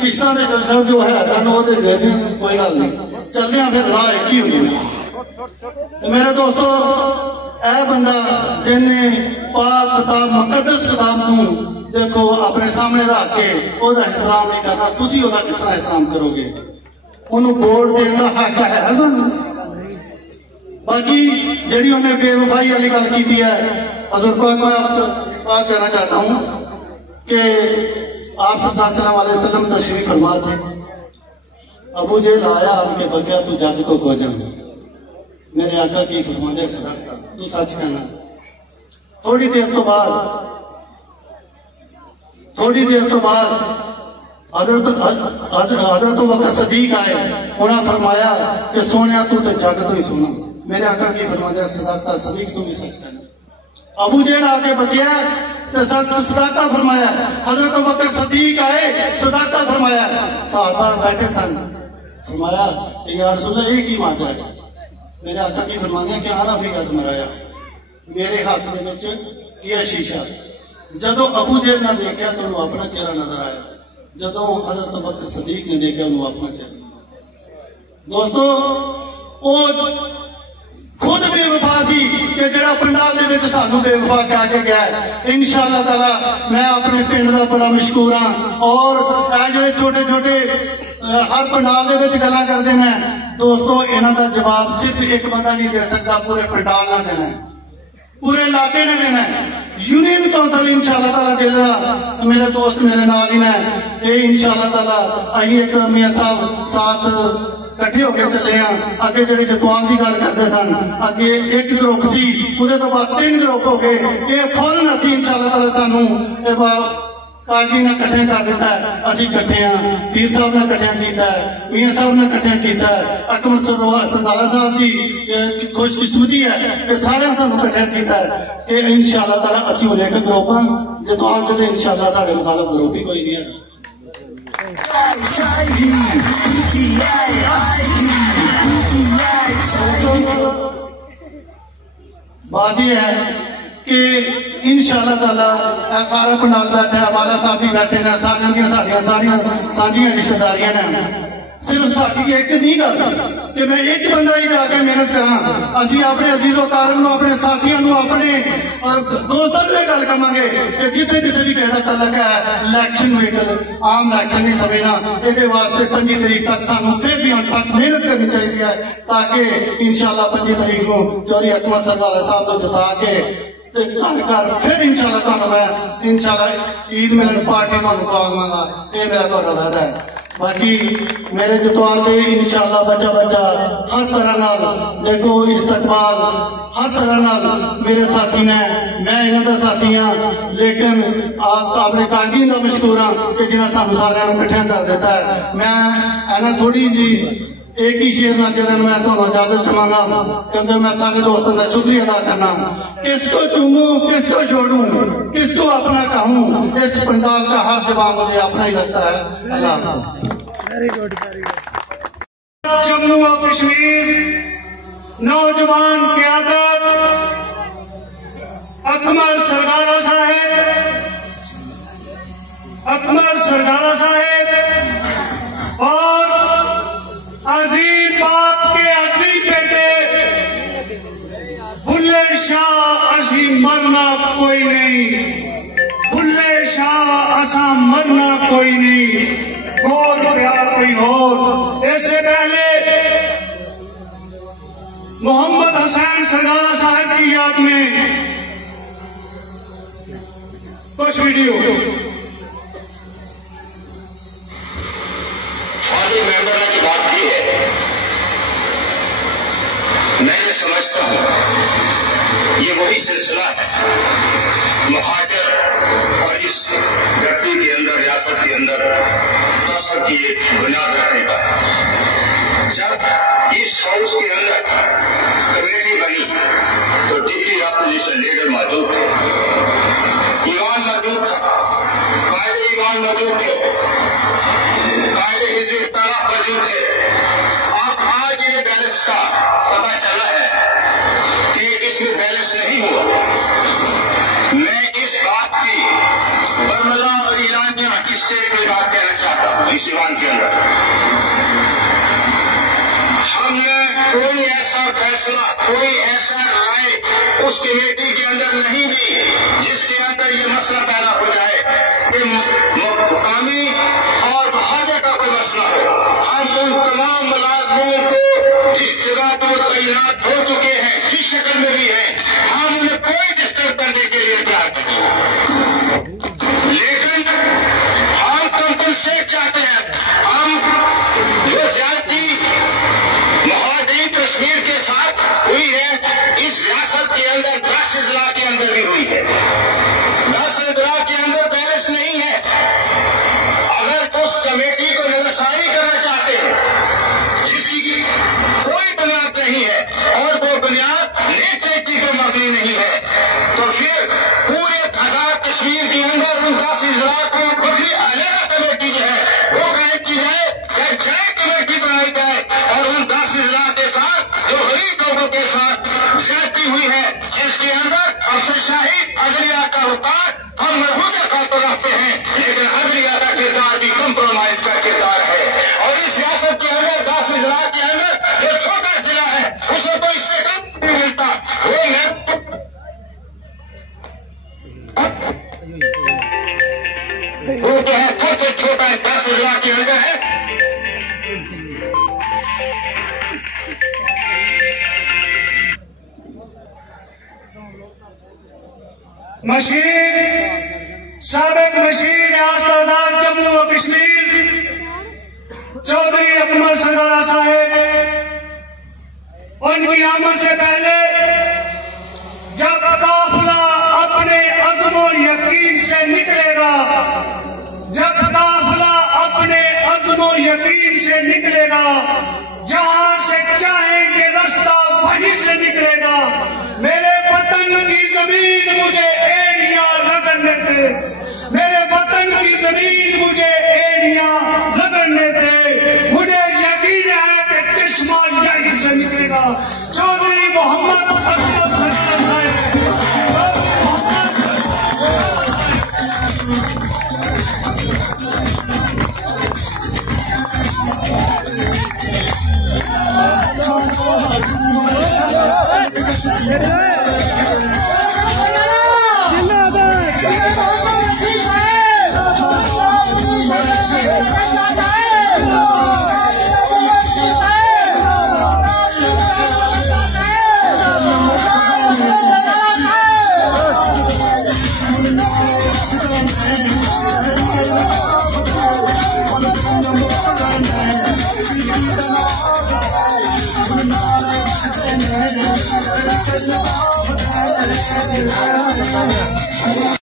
किस्तां दे सब जो है सानूं ओहदे दे दी, कोई गल नहीं, चलदे हां। फिर राह एक ही होंदी। मेरे दोस्तों यह बंदा जिन्हें पाक किताब मुकद्दस किताब नूं देखो अपने सामने रख के ओहदा एहतराम नहीं करना, तुसीं ओहदा किस तरह एहतराम करोगे? उन्होंने वोट देने का हक है सानूं। बाकी जिहड़ी उन्हें बेवफाई वाली गल की है, हज़ूर पाक मैं आपको बात कहना चाहता हूँ कि आप सल्लल्लाहु अलैहि वसल्लम तशरीफ फरमा थे, अबू जेल आया आपके बगैर तू जग को गोजन, मेरे आका की फरमाते सदका तू सच कहना। थोड़ी देर तो बाद हजरत वक्त सदीक आए, उन्हें फरमाया कि सोनिया तू तो जग तो ही सोना, मेरे आका की फरमाते सदका सदीक तू भी सच कहना। अबू जेल आके बचिया तो सदाका फरमाया, हजरत बकर सदीक आए सदाका फरमाया। साहबा बैठे सन, फरमाया या रसूल अल्लाह एक ही माजरा है, मेरे आका की फरमाते कि आना फिर मराया मेरे हाथ में शीशा। जदों अबू जेल ने देखा तो उन्होंने अपना चेहरा नजर आया, जदों हजरत बकर सदीक ने देखा उन्होंने अपना चेहरा। दोस्तों वो खुद बेवफा सी कि जिहड़ा पंडाल दे विच सानू बेवफा कह के गया है। इंशाअल्लाह ताला मैं अपने पिंड दा बड़ा मशकूर हाँ, और जिहड़े छोटे छोटे हर पंडाल दे विच गल्लां करदे ने, दोस्तों इन्हां दा जवाब सिर्फ एक बंदा नहीं दे सकता, पूरे पंडाल ने देना, पूरे इलाके ने देना। यूनियन कौंसल इंशाअल्लाह ताला देगा, मेरे दोस्त मेरे नाल ही ने, ये इंशाअल्लाह ताला अहीं एक मियां साहब साथ कट्ठे होकर चले हैं। अगे जो जतवाल की गल करते सन, अगे एक ग्रुप सी, उहदे तो बाद 3 ग्रुप हो गए, ये फौरन असीं इंशाअल्लाह ताला सानू काजी ने कट्ठे कर दिता है, असीं कट्ठे हैं। पीर साहब ने कट्ठे किया है, मियां साहब ने कट्ठे किया है, अकमल सरदारा साहब की खुशकिस्मती है कि सारे सानू कट्ठे किया है कि इंशाअल्लाह ताला असीं हुण एक ग्रुप हाँ, जतवाल च इंशाअल्लाह साडे मुखालफ ग्रुप ही कोई नहीं है। बात यह है कि इंशाअल्लाह ताला सारा पंडाल बैठा है, वाला साहब भी बैठे ने, सारियां साझियां रिश्तेदारियां ने। सिर्फ साडी एक नहीं गल कि मैं एक बंदा ही जाके मेहनत करा, असीं अपने अजीजो कारम नूं, अपने साथियों नूं, अपने दोस्तों नूं गल कवांगे कि जिथे जिथे भी किसी दा तलक है इलैक्शन में आम इलैक्शन नहीं समझना, ये वास्ते 25 तरीक तक सानू फिर भी तक मेहनत करनी चाहिए है, ताकि इंशाअल्लाह 25 तरीक को चौधरी अकमल सरदारा साहब को जिता के फिर इंशाअल्लाह तुहानू मैं इंशाअल्लाह ईद मिलन पार्टी तुहानू खवावांगा, ये मेरा तुहाडा वादा है। बाकी मेरे जतवाल के इंशाअल्लाह बच्चा बच्चा हर तरह नाल देखो इस्तकबाल हर तरह नाल मेरे साथी ने, मैं इन्हां दा साथी हाँ, लेकिन अपने कागीन दा मशकूर हाँ कि जिन्हां सानू सारिआं नूं इकट्ठा कर दिता है। मैं ऐना थोड़ी जी एक ही शेर ना कहना, मैं तो इजाजत चलाना क्योंकि मैं सारे दोस्तों का शुक्रिया अदा करना। किसको चूमूं किसको छोड़ूं किसको अपना कहूं, इस पंडाल का हर जवाब मुझे अपना ही लगता है। अल्लाह वेरी गुड जम्मू और कश्मीर नौजवान क्यादत अकमल सरदारा साहेब और अजीम बाप के अजीम बेटे बुल्ले शाह अजीम मरना कोई नहीं, बुल्ले शाह असा मरना कोई नहीं, और प्यार कोई और। इससे पहले मोहम्मद हुसैन सरदारा साहब की याद में कुछ वीडियो। फाजिल मेंबर ने की बात की है, मैं ये समझता हूं ये वही सिलसिला है मुहाजिर और इस धरती के अंदर, रियासत के अंदर कसर की एक बुनियाद रखने का। जब इस हाउस के अंदर कमेटी बनी तो डिप्टी ऑपोजिशन लीडर मौजूद थे, ईमान मौजूद था, कायदे ईमान मौजूद थे, कायदे हिज़्ब इख्तिलाफ मौजूद थे। अब आज ये बैलेंस का पता चला है कि इसमें बैलेंस नहीं हुआ। मैं इस बात की बरमला और ईरानिया इस स्टेट के बात कहना चाहता हूँ। इस ईमान के अंदर हमने कोई ऐसा फैसला, कोई ऐसा राय उस कमेटी के अंदर नहीं दी जिसके अंदर ये मसला पैदा हो जाए कि मुकामी और मुहाजिर का कोई मसला हो। हम उन तमाम मुलाजमों को जिस जगह पर तैनात हो चुके हैं, जिस शक्ल में भी है, हम उन्हें कोई डिस्टर्ब करने के लिए तैयार नहीं, लेकिन हम कंपनसेट चाहते हैं। हम जो ज्यादती मुहाजिर कश्मीर के साथ हुई है, इस रियासत के अंदर 10 अजला के अंदर भी हुई है। 10 अजला के अंदर बैलेंस नहीं है। अगर उस कमेटी को नजरसानी करना चाहते हैं जिसकी कोई बुनियाद नहीं है और वो बुनियाद नेतृत्व पर मबनी नहीं है, तो फिर पूरे आजाद कश्मीर के अंदर उन 10 अजला को बदली अलग कमेटी जो है वो कायम की जाए या जय कमेटी बनाई जाए और उन 10 अजला के साथ जो गरीब लोगों के साथ ज्यादती हुई है, जिसके अंदर अफसरशाही अदलिया का औकात हम मजबूत खातर रखते हैं, लेकिन अदलिया का किरदार भी कंप्रोमाइज का किरदार है। और इस सियासत के अंदर 10 अजला के अंदर जो छोटा जिला है उसे तो इससे कम नहीं मिलता। वो क्या है, सबसे छोटा है, 10 अजला के अंदर है। साबिक मशीर आजाद जम्मू और कश्मीर चौधरी अकमल सरदारा साहेब, उनकी आमद से पहले जब काफिला अपने अज़्म और यकीन से निकलेगा, जब काफिला अपने अज़्म और यकीन से निकलेगा, जहां से चाहेंगे रास्ता वहीं से निकलेगा। मेरे वतन की जमीन मुझे एड़ियां रगड़ने दे, मेरे वतन की जमीन मुझे एड़ियां रगड़ने दे। मुझे यकीन है कि चश्मा यहीं से निकलेगा। चौधरी मोहम्मद अकमल सरदार साहब,